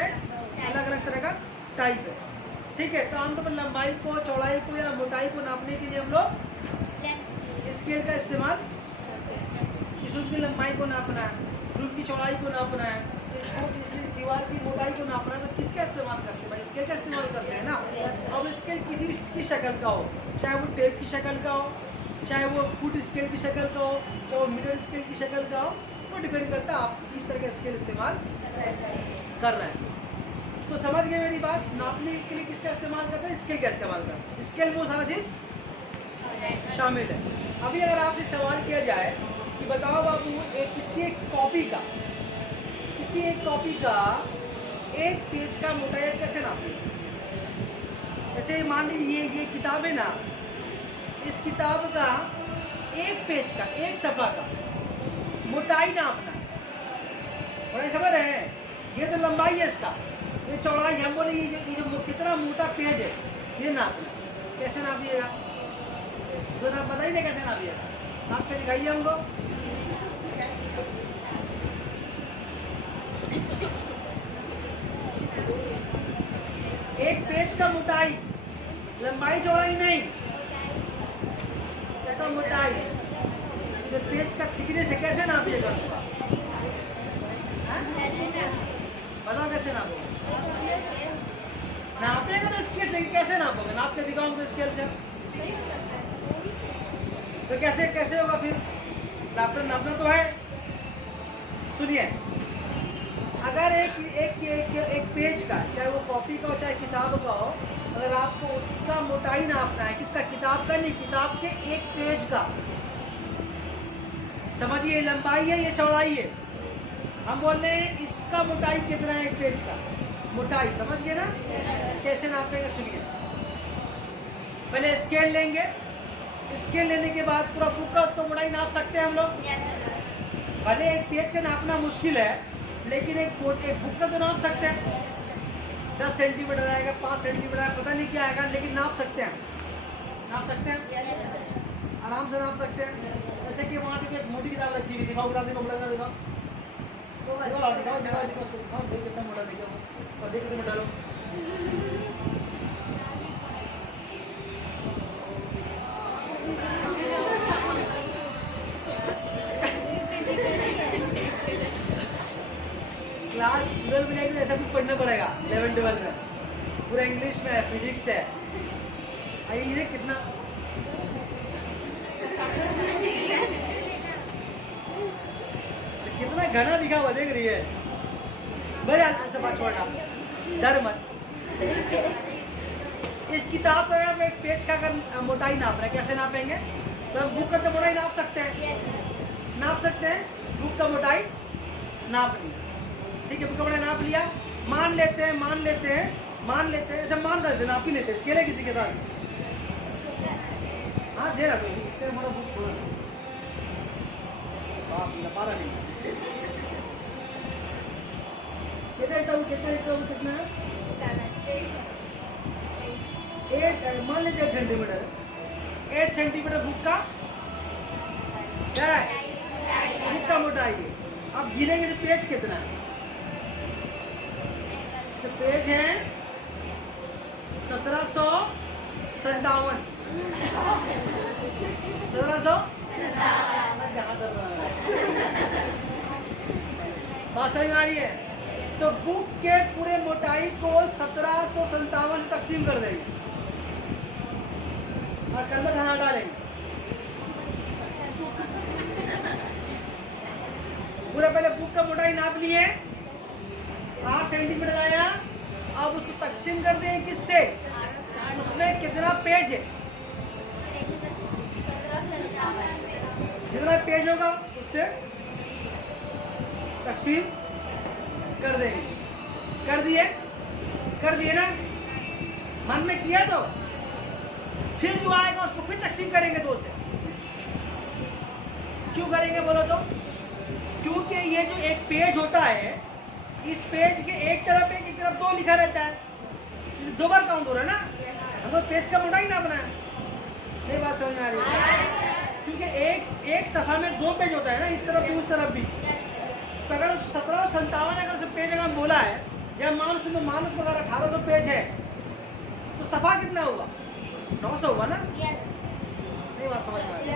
अलग अलग तरह का टाइप है। ठीक है? तो आमतौर पर लंबाई को, चौड़ाई को या मोटाई को नापने के लिए हम लोग स्केल का इस्तेमाल, इस रूम की लंबाई को नापना है, रूम की चौड़ाई को नापना है, इस दीवार की मोटाई को नापना है, तो किसका इस्तेमाल करते हैं भाई? स्केल का इस्तेमाल करते हैं ना। अब स्केल किसी भी की शक्ल का हो, चाहे वो टेप की शक्ल का हो, चाहे वो फुट स्केल की शक्ल का हो, चाहे वो मीटर स्केल की शक्ल का हो, वो डिपेंड करता है आप किस तरह का स्केल इस्तेमाल कर रहे हैं। तो समझ गए मेरी बात? नापने के लिए किसका इस्तेमाल करते हैं? स्केल का इस्तेमाल करते हैं। स्केल में वो सारा चीज़ शामिल है। अभी अगर आपसे सवाल किया जाए कि बताओ बाबू किसी एक कॉपी का एक पेज का मोटाई कैसे नापें? जैसे मान लीजिए ये किताब है ना, इस किताब का एक पेज का, एक सफ़ा का मोटाई नापना है। मोटाई समझ रहे हैं? ये तो लंबाई है इसका, ये चौड़ाई। हम बोले ये जो कितना मोटा पेज है ये नापना। कैसे नापिएगा? तो ना बताइए कैसे नापिएगा? नाप के दिखाइए हमको। एक पेज का मोटाई, लंबाई चौड़ाई नहीं, क्या तो मोटाई। जो पेज का थिकनेस है कैसे नापिएगा उसका? बताओ कैसे नापोगे? नापेगा तो स्केल से। कैसे नापोगे? नाप के दिखाओगे स्केल से। तो कैसे होगा फिर? नापना तो है। सुनिए, अगर एक पेज का, चाहे वो कॉपी का हो चाहे किताब का हो, अगर आपको उसका मोटाई नापना है, किसका? किताब का नहीं, किताब के एक पेज का। समझिए, ये लंबाई है, ये चौड़ाई है। हम बोल रहे हैं इसका मोटाई कितना है? एक पेज का मोटाई। समझ गए ना? कैसे नापेंगे? सुनिए, पहले स्केल लेंगे। स्केल लेने के बाद पूरा बुक का तो मोटाई नाप सकते हैं हम लोग। भले एक पेज का नापना मुश्किल है, लेकिन एक बुक का तो नाप सकते हैं। 10 सेंटीमीटर आएगा, 5 सेंटीमीटर आएगा, पता नहीं क्या आएगा, लेकिन नाप सकते हैं। नाप सकते हैं, आराम से नाप सकते हैं। जैसे कि वहाँ पे एक मोटी किताब रखी हुई, दिखाओ किताब, दिखाओ मोटा दिखाओ, दिखाओ देख कितना मोटा, दिखाओ और देख कितना मोटा लो। क्लास 12 में जाएगी ऐसा कुछ पढ़ना पड़ेगा। 11-12 में पूरा इंग्लिश में है, फिजिक्स है। आइए कितना कितना घना लिखा हुआ देख रही है भाई। सब बात छोड़ना, डर मत। इस किताब का अगर एक पेज का अगर मोटाई नाप रहे हैं, कैसे नापेंगे? तो हम बुक का तो मोटाई नाप सकते हैं, नाप सकते हैं। बुक का मोटाई नाप ली, ठीक है। बुक का मोटाई नाप लिया। मान लेते हैं जब मान लेते हैं, नाप ही लेते हैं। स्केल है किसी के पास? हाँ दे रहा तो इतने मोटा बुक थोड़ा बाप लपारा नहीं। कितना है? 8 मान लीजिए 8 सेंटीमीटर। 8 सेंटीमीटर बुक का क्या है? बुक का मोटाई है। अब गिनेंगे तो पेज कितना है? पेज है 1757। 1700 बात समझ में आ रही है? तो बुक के पूरे मोटाई को 1757 से तकसीम कर देंगे और कंधा धना डालेंगे। पूरा पहले बुक का मोटाई नाप लिए, 8 सेंटीमीटर आया। अब उसको तकसीम कर दें किससे, उसमें कितना पेज है, कितना पेज होगा उससे तकसीम कर देंगे। कर दिए ना, मन में किया तो फिर जो आएगा उसको फिर तकसीम करेंगे 2 से। क्यों करेंगे बोलो तो? क्योंकि ये जो एक पेज होता है, इस पेज के एक तरफ 2 लिखा रहता है, 2 बार काउंट हो रहा है ना। हम लोग पेज का मोटाई ना बनाया, ये बात समझ में आ रही है? क्योंकि एक सफा में 2 पेज होता है ना, इस तरफ भी उस तरफ भी। तो अगर 1757 अगर उस पेज अगर बोला है, या मानस में अगर 1800 पेज है, तो सफा कितना होगा? 900 होगा ना। ये बात समझ में आ रही है?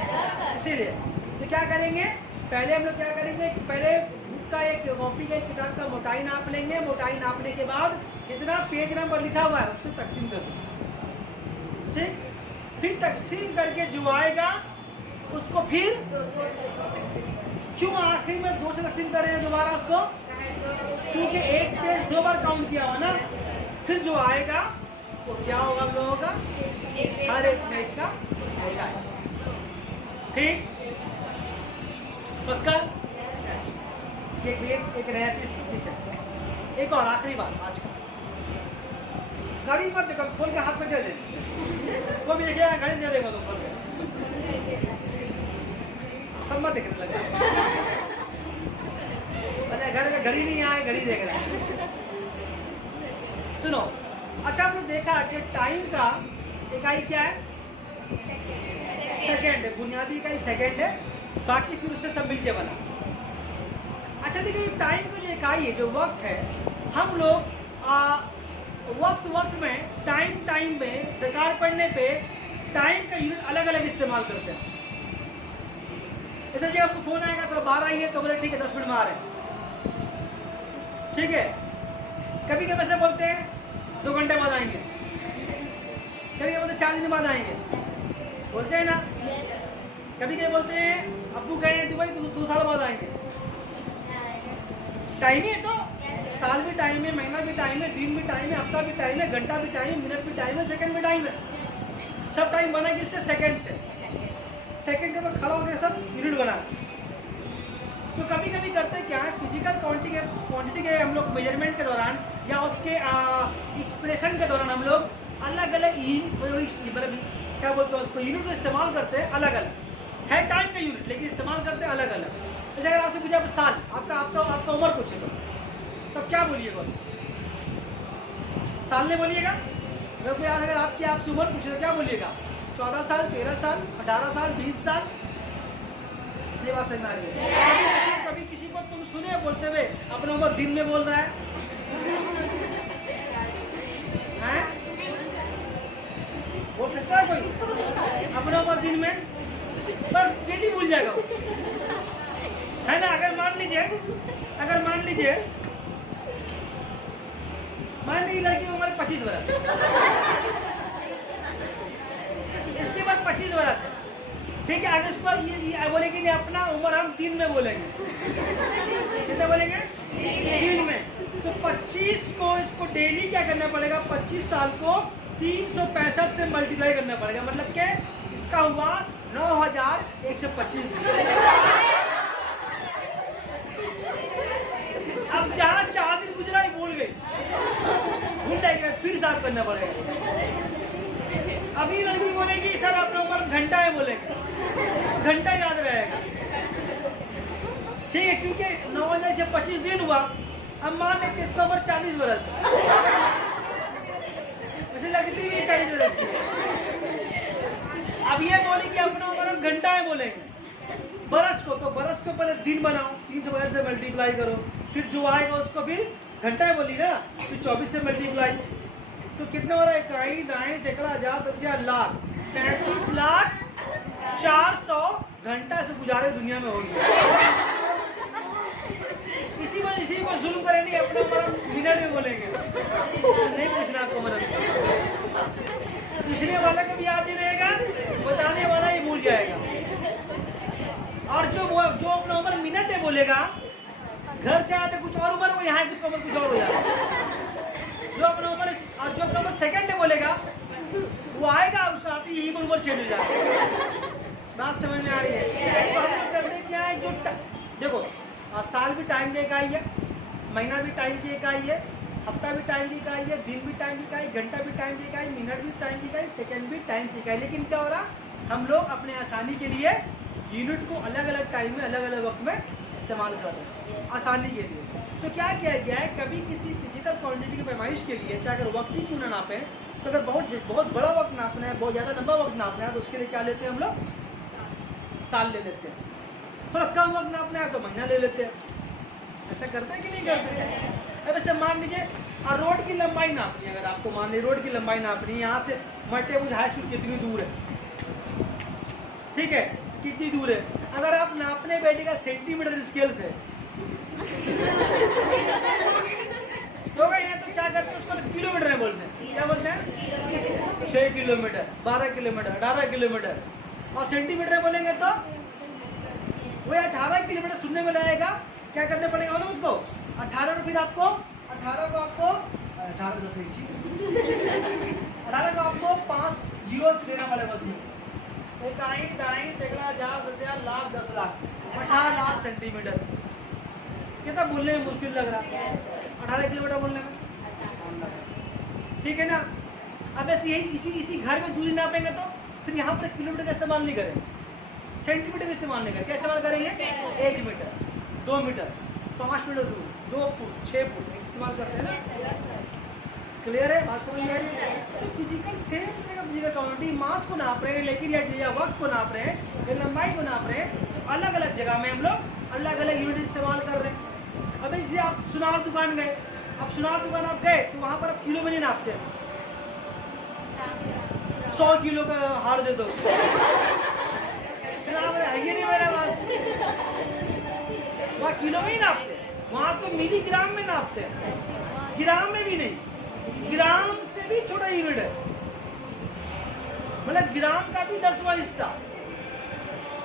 इसीलिए तो क्या करेंगे, पहले हम लोग क्या करेंगे कि पहले बुक का एक कॉपी का किताब का मोटाई नाप लेंगे। मोटाई नापने के बाद कितना पेज नंबर लिखा हुआ है उससे तकसीम कर देंगे, ठीक। फिर तकसीम करके जो आएगा उसको फिर, क्यों आखिर में 2 से तकसीम कर रहे हैं दोबारा उसको? क्योंकि एक पेज 2 बार काउंट किया हुआ ना। फिर जो आएगा वो क्या होगा हम लोगों का, हर एक पेज का होगा, ठीक। पक्का? एक नया चीज सीखा। एक और आखिरी बात आज का, घड़ी मत देखो, खोल के हाथ में दे दे, वो भी देखिए घड़ी दे देगा तो खोल के, सब मत देखने लगा। अरे घर में घड़ी नहीं आए, घड़ी देख रहा है। सुनो, अच्छा आपने देखा कि टाइम का इकाई क्या है? सेकेंड है, बुनियादी इकाई सेकेंड है, बाकी फिर उससे सब मिलके बना। अच्छा देखिए, टाइम की जो इकाई है, जो वक्त है, हम लोग वक्त में टाइम में दरकार पड़ने पे टाइम का यूनिट अलग अलग इस्तेमाल करते हैं। जैसे कि आपको फोन आएगा तो 12 आई है तो बोले ठीक है 10 मिनट में आ रहे हैं, ठीक है। कभी कभी ऐसे बोलते हैं 2 घंटे बाद आएंगे, कभी कभी बोलते 4 दिन बाद आएंगे, बोलते हैं ना। कभी कभी बोलते हैं अब्बू गए हैं दुबई तो 2 साल बाद आएंगे। टाइम ही है तो, साल भी टाइम है, महीना भी टाइम है, दिन भी टाइम है, हफ्ता भी टाइम है, घंटा भी टाइम है, मिनट भी टाइम है, सेकंड भी टाइम है। सब टाइम बना किससे? सेकंड से। सेकंड के बाद खड़ा हो गया सब यूनिट बना। तो कभी कभी करते क्या है, फिजिकल क्वांटिटी के हम लोग मेजरमेंट के दौरान या उसके एक्सप्रेशन के दौरान हम लोग अलग अलग क्या बोलते हैं उसको, यूनिट को इस्तेमाल करते हैं अलग अलग। है टाइम का यूनिट लेकिन इस्तेमाल करते हैं अलग अलग। जैसे अगर आपसे पूछा साल, आपका उम्र पूछेगा तो क्या बोलिएगा उसको? साल नहीं बोलिएगा। अगर आपसे उम्र पूछे तो क्या बोलिएगा? 14 साल, 13 साल, 18 साल, 20 साल। ये बात समझ में आ रही है? कभी किसी को तुम सुने बोलते हुए अपना उम्र दिन में बोल रहा है? बोल सकता है कोई अपना उम्र दिन में? पर डेली भूल जाएगा वो, है ना। अगर मान लीजिए लड़की की उम्र 25 वर्ष, इसके बाद 25 वर्ष है, ठीक है। अगर इसको ये बोलेगी नहीं अपना उम्र हम दिन में बोलेंगे, कितने बोलेंगे? दिन में। तो 25 को इसको डेली क्या करना पड़ेगा? 25 साल को 365 से मल्टीप्लाई करना पड़ेगा, मतलब कि इसका हुआ 9125। अब जहाँ 4 दिन गुजरा ही भूल गई, भूल जाएगा, फिर हिसाब करना पड़ेगा। अभी लड़की बोलेगी सर अपना उम्र घंटा है, बोलेंगे घंटा याद रहेगा, ठीक है। क्योंकि 9,025 दिन हुआ, अब मान लेते इसका उम्र 40 वर्ष, मुझे लगती भी 40 वर्ष की। अब ये बोले कि अपना उम्र हम घंटा है बोलेंगे। बरस को पहले दिन बनाओ, 365 से मल्टीप्लाई करो, फिर जो आएगा उसको फिर घंटा है बोली ना, फिर 24 से मल्टीप्लाई, तो कितना हो रहा है? इकाई, दाएं, सैकड़ा, हजार, दस हजार, लाख, 35,04,00,000 घंटा से गुजारे दुनिया में हो गया। इसी को जुल्म करेंगे, अपना हमारा मिनट में बोलेंगे, नहीं पूछना आपको मदद। पूछने वाला को भी याद ही रहेगा, बताने वाला ही भूल जाएगा। और जो अपना उम्र मिनट है बोलेगा, घर से आते कुछ और उम्र, वो यहाँ किसका उम्र कुछ और हो जाएगा। जो अपना उम्र सेकंड है बोलेगा, वो आएगा, उसका आते यही उम्र चेंज हो जाएगा। बात समझ में आ रही है? तो हम लोग करते क्या है, जो देखो, साल भी टाइम की इकाई है, महीना भी टाइम की इकाई है, हफ्ता भी टाइम की इकाई है, दिन भी टाइम की इकाई, घंटा भी टाइम की इकाई, मिनट भी टाइम की इकाई, सेकंड भी टाइम की इकाई। लेकिन क्या हो रहा, हम लोग अपने आसानी के लिए यूनिट को अलग अलग टाइम में, अलग अलग वक्त में इस्तेमाल कर रहे हैं, आसानी के लिए। तो क्या किया गया है, कभी किसी फिजिकल क्वांटिटी की पैमाइश के लिए, चाहे अगर वक्त ही क्यों ना नापें, तो अगर बहुत बड़ा वक्त नापना है, बहुत ज़्यादा लंबा वक्त नापना है, तो उसके लिए क्या लेते हैं हम लोग? साल ले लेते हैं। थोड़ा कम वक्त नापना है तो महीना ले लेते हैं। ऐसा करते हैं कि नहीं करते? अब ऐसे मान लीजिए, रोड की लंबाई नापनी है, अगर आपको मान लीजिए रोड की लंबाई नापनी है, यहाँ से मल्टीपुल हाई स्कूल कितनी दूर है, ठीक है, कितनी दूर है। अगर आप नापने बैठेगा सेंटीमीटर स्केल से, तो क्या करते हैं, उसको किलोमीटर में बोलते हैं। क्या बोलते हैं? 6 किलोमीटर, 12 किलोमीटर, 18 किलोमीटर। और सेंटीमीटर में बोलेंगे तो वो 18 किलोमीटर सुनने में आएगा। क्या करने पड़ेगा ना उसको? 18 को फिर आपको 18 को आपको 5 जीरो देना पड़ेगा उसमें। इकाई, दाई, सैकड़ा, हजार, दस हजार, लाख, 10 लाख, 18 लाख सेंटीमीटर। कितना बोलने में मुश्किल लग रहा है? 18 किलोमीटर बोलने में आसान लग रहा है, ठीक है ना? अब ऐसे यही इसी घर में दूरी नापेंगे तो फिर यहाँ पर किलोमीटर का इस्तेमाल नहीं करेंगे, सेंटीमीटर इस्तेमाल नहीं करेंगे। क्या इस्तेमाल करेंगे? 1 मीटर, 2 मीटर, 5 मीटर दूर, 2 फुट, 6 फुट इस्तेमाल करते हैं ना। क्लियर है? बात समझ में आ रही है? तो फिजिकल सेम फिजिकल क्वांटिटी, मास को नाप रहे हैं, लेकिन या वक्त को नाप रहे हैं, या लंबाई को नाप रहे हैं, अलग अलग जगह में हम लोग अलग अलग यूनिट इस्तेमाल कर रहे हैं। अब इसे आप सुनार दुकान गए, अब सुनार दुकान आप गए तो वहां पर आप किलो में नहीं नापते हैं। 100 किलो का हार दे दो, ये नहीं मेरा बात, वहाँ किलो में ही नापते, वहां तो मिलीग्राम में नापते हैं, ग्राम में भी नहीं, ग्राम से भी छोटा यूनिट है, मतलब ग्राम का भी 10वां हिस्सा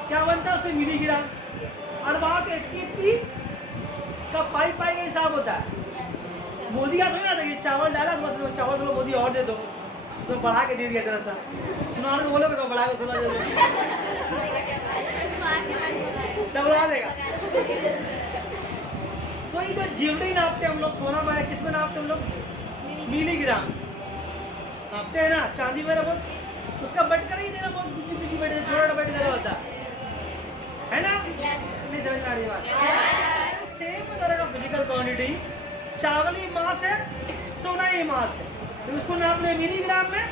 क्या बनता है उससे? मिलीग्राम। और वहां के 1 का पाई का हिसाब होता है। मोदी आप नहीं आता कि चावल डाला तो मतलब चावल थोड़ा मोदी और दे दो, तो बढ़ा के दे दिया तरह सा, सुना बोलोगे तो बढ़ा के थोड़ा दे दो, तब बढ़ा देगा। तो ये जो ज्वेलरी नापते हैं हम लोग, सोना में किस में नापते हैं हम लोग? मिलीग्राम नापते हैं ना। चांदी में बहुत उसका बटकर ही देना बहुत दूसरी बैठे, छोटा बैठ लगा होता है ना? नहीं समझ में आ रही बात? सेम तरह का फिजिकल क्वांटिटी, चावल ही मास है, सोना ही मास है, तो उसको नापने मिलीग्राम में।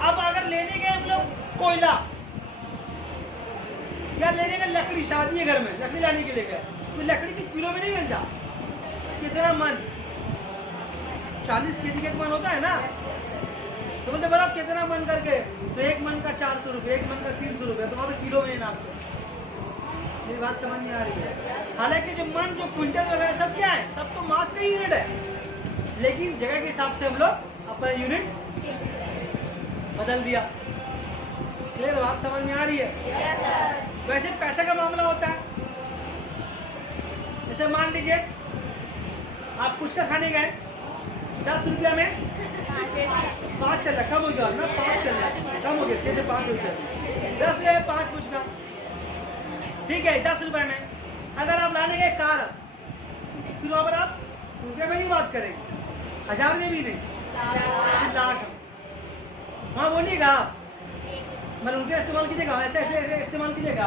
अब अगर लेने गए हम लोग कोयला, या लेने गए लकड़ी, शादी है घर में लकड़ी लाने के लिए गए, तो लकड़ी की किलो में नहीं मिलता, कितना मन? 40 केजी का मन होता है ना, समझते बराबर कितना मन करके, तो 1 मन का 400 रुपये, 1 मन का 300 रुपये, तो वहाँ पे किलो में नापते। मेरी बात समझ नहीं आ रही है? हालांकि जो मन, जो क्विंटल वगैरह सब क्या है, सब तो मास का यूनिट है, लेकिन जगह के हिसाब से हम लोग अपना यूनिट बदल दिया। क्लियर? बात समझ में आ रही है? वैसे पैसे का मामला होता है, जैसे मान लीजिए आप कुछ का खाने गए, 10 रुपया में 5 चल रहा, कम हो गया ना, 5 चल रहा, कम हो गया, 6 से 5 हो गया, 10 ले 5 कुछ का, ठीक है। 10 रुपए में अगर आप लाने गए कार, फिर वहां पर आप रुपये में नहीं बात करेंगे, 1000 में भी नहीं, लाख, वहां बोलिएगा, मतलब रुपये इस्तेमाल कीजिएगा, ऐसे ऐसे इस्तेमाल कीजिएगा।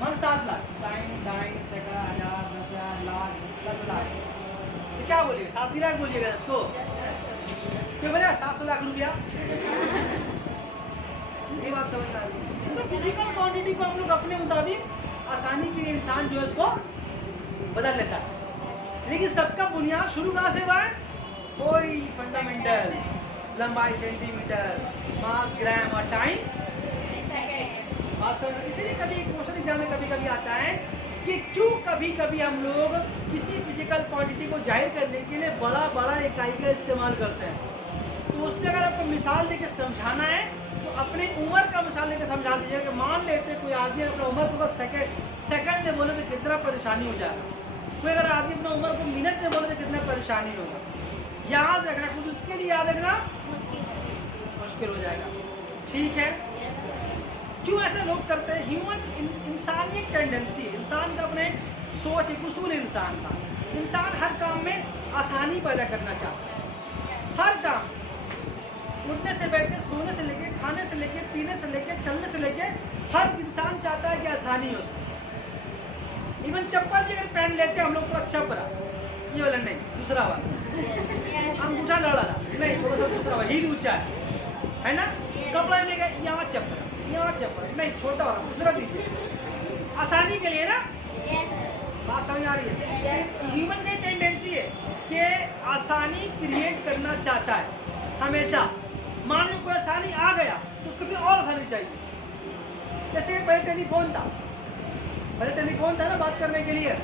मान 7 लाख, दाइन, सैकड़ा, हजार, 10,000, लाख, 10 लाख, तो क्या बोलिएगा? 7 लाख बोलिएगा इसको, क्यों बोले 700 लाख रुपया? ये बात समझ आ रही है? तो फिजिकल क्वांटिटी को हम लोग अपने मुताबिक आसानी के लिए इंसान जो है उसको बदल लेता है। लेकिन सबका बुनियाद शुरू कहाँ से हुआ है? कोई फंडामेंटल, लंबाई सेंटीमीटर, मास ग्राम और टाइम बात समझ। इसीलिए कभी एक क्वेश्चन एग्जाम में कभी कभी आता है कि क्यों कभी कभी हम लोग किसी फिजिकल क्वांटिटी को जाहिर करने के लिए बड़ा बड़ा इकाई का इस्तेमाल करते हैं। तो उसमें अगर आपको मिसाल देके समझाना है तो अपनी उम्र का मिसाल लेकर समझा दीजिए कि मान लेते कोई आदमी अपना उम्र को सेकंड में बोले तो कितना परेशानी हो जाएगा, कोई अगर आदमी अपना उम्र को मिनट में बोले तो कितना परेशानी होगा। याद रखना, कुछ उसके लिए याद रखना मुश्किल हो जाएगा। ठीक है, क्यों ऐसे लोग करते हैं? ह्यूमन इंसानी एक टेंडेंसी है, इंसान का अपने सोच एक उसूल इंसान का। इंसान हर काम में आसानी पैदा करना चाहता है। हर काम, उठने से बैठकर, सोने से लेके, खाने से लेके, पीने से लेके, चलने से लेके, हर इंसान चाहता है कि आसानी हो सके। इवन चप्पल भी अगर पहन लेते हैं हम लोग तो अच्छा पड़ा, ये वाला नहीं, दूसरा वाला अंगूठा लड़ा नहीं, थोड़ा सा दूसरा वाला हील ऊंचा है ना। कपड़ा लेगा यहाँ चप्पल, यहाँ चप्पल नहीं, छोटा वाला दूसरा दीजिए, आसानी के लिए ना। बात समझ आ रही है? ह्यूमन की टेंडेंसी है कि आसानी क्रिएट करना चाहता है हमेशा। मान लो कोई आसानी आ गया तो उसको फिर और आसानी चाहिए। जैसे पहले टेलीफोन था ना बात करने के लिए,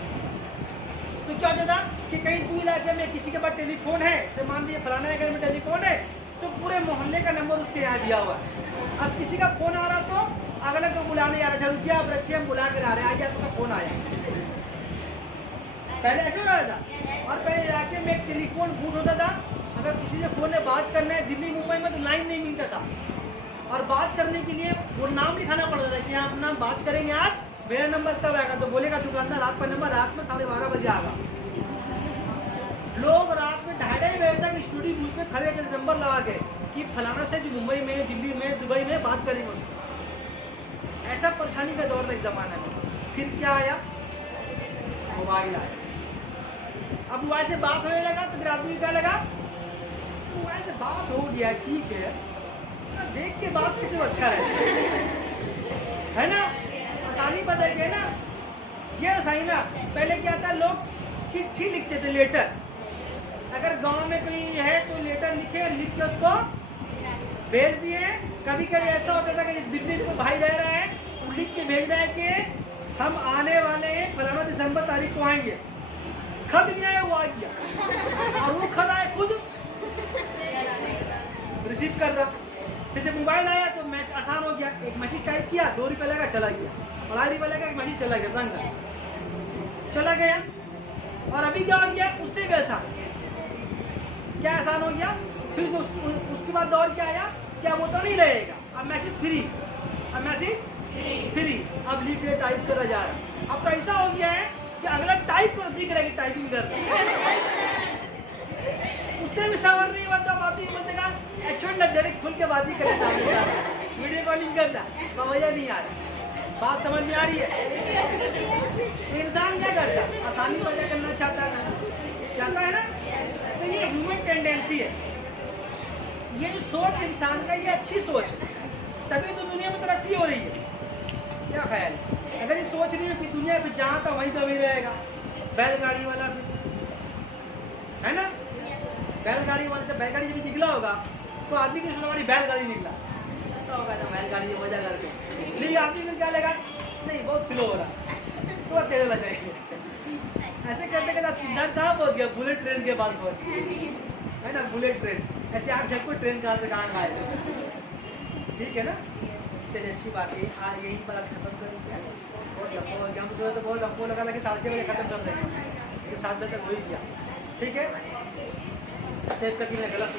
तो क्या होता था कि कहीं दूर इलाके में किसी के पास टेलीफोन है, से मान लीजिए फलाना घर में टेलीफोन है, तो पूरे मोहल्ले का नंबर उसके यहाँ दिया हुआ है। अब किसी का फोन आ रहा तो अगले को बुलाने आ रहा, रुकिए आप रखिए, हम बुला कर आ रहे हैं, आइए आपका फोन आया। पहले ऐसे हो रहा था। और पहले इलाके में एक टेलीफोन बूथ होता था, अगर किसी से फोन में बात करना है दिल्ली मुंबई में तो लाइन नहीं मिलता था, और बात करने के लिए वो नाम लिखाना पड़ता था कि आप अपना बात करेंगे, आज मेरा नंबर कब आएगा, तो बोलेगा दुकानदार आपका नंबर रात में 12:30 बजे आएगा। लोग रात में 2:30 बजे तक स्टूडियो बूथ में खड़े थे, नंबर लगा के कि फलाना से जो मुंबई में, दिल्ली में, दुबई में बात करेंगे उसको। ऐसा परेशानी का दौर था एक जमाने में। फिर क्या आया? मोबाइल आया। अब मोबाइल से बात होने लगा तो फिर आदमी क्या लगा, मोबाइल से बात हो गया ठीक है, देख के बात की तो अच्छा है ना, आसानी बदल गई ना। ये आसानी ना, पहले क्या था, लोग चिट्ठी लिखते थे, लेटर। अगर गांव में कोई है तो लेटर लिखे, लिख के उसको भेज दिए। कभी कभी ऐसा होता था कि दिल्ली में भाई रह रहा है, तो लिख के भेज रहा है कि हम आने वाले हैं फलाना दिसंबर तारीख को आएंगे। खत नहीं आया, वो आ गया, और वो खत आया खुद रिसीव कर रहा। फिर जब मोबाइल आया तो मैसेज आसान हो गया, एक मैसेज टाइप किया, 2 रुपये लगा, चला गया, 2.5 रुपये लगा, एक मैसेज चला गया, संग चला गया। और अभी क्या हो गया, उससे भी आसान, क्या आसान हो गया। फिर उसके बाद दौर क्या आया, क्या वो तो नहीं रहेगा, अब मैसेज फ्री, अब मैसेज फ्री, अब लिख के टाइप करा जा रहा। अब तो ऐसा हो गया है कि अगला टाइप कर दिख रहा है कि टाइपिंग कर रहा है, उससे भी सवाल नहीं बनता, बात ही बनता, एक्चुअल डायरेक्ट खुल के बात ही करता है, वीडियो कॉलिंग करना, मजा नहीं आ रहा। बात समझ में आ रही है? तो इंसान क्या करता, आसानी पैदा करना चाहता है ना। तो ये ह्यूमन टेंडेंसी है, ये जो सोच इंसान का, ये अच्छी सोच है, तभी तो दुनिया में तरक्की हो रही है। क्या ख्याल है? अगर ये सोच रही है कि दुनिया पे जहाँ था वहीं तो वही रहेगा, बैलगाड़ी वाला भी है ना, बैलगाड़ी वाले से बैलगाड़ी जब निकला होगा तो आदमी की हमारी बैलगाड़ी निकला, चलता होगा ना बैलगाड़ी में मजा करके, लेकिन आदमी को क्या लगा, नहीं बहुत स्लो हो रहा, तो तेज होना चाहिए। ऐसे करते करते इंसान कहाँ पहुँच गया, बुलेट ट्रेन के पास पहुँच गया, है ना, बुलेट ट्रेन। ऐसे आग झपको, ट्रेन कहाँ से कहाँ खाए, ठीक है ना। चलिए अच्छी बात है, आज यहीं पर आज खत्म करेंगे। बहुत लंबा हो गया, मुझे तो बहुत लंबा लगा कि 7 बजे खत्म कर देंगे, 7 बजे तक हो ही गया, ठीक है। सेव करके मैं गलत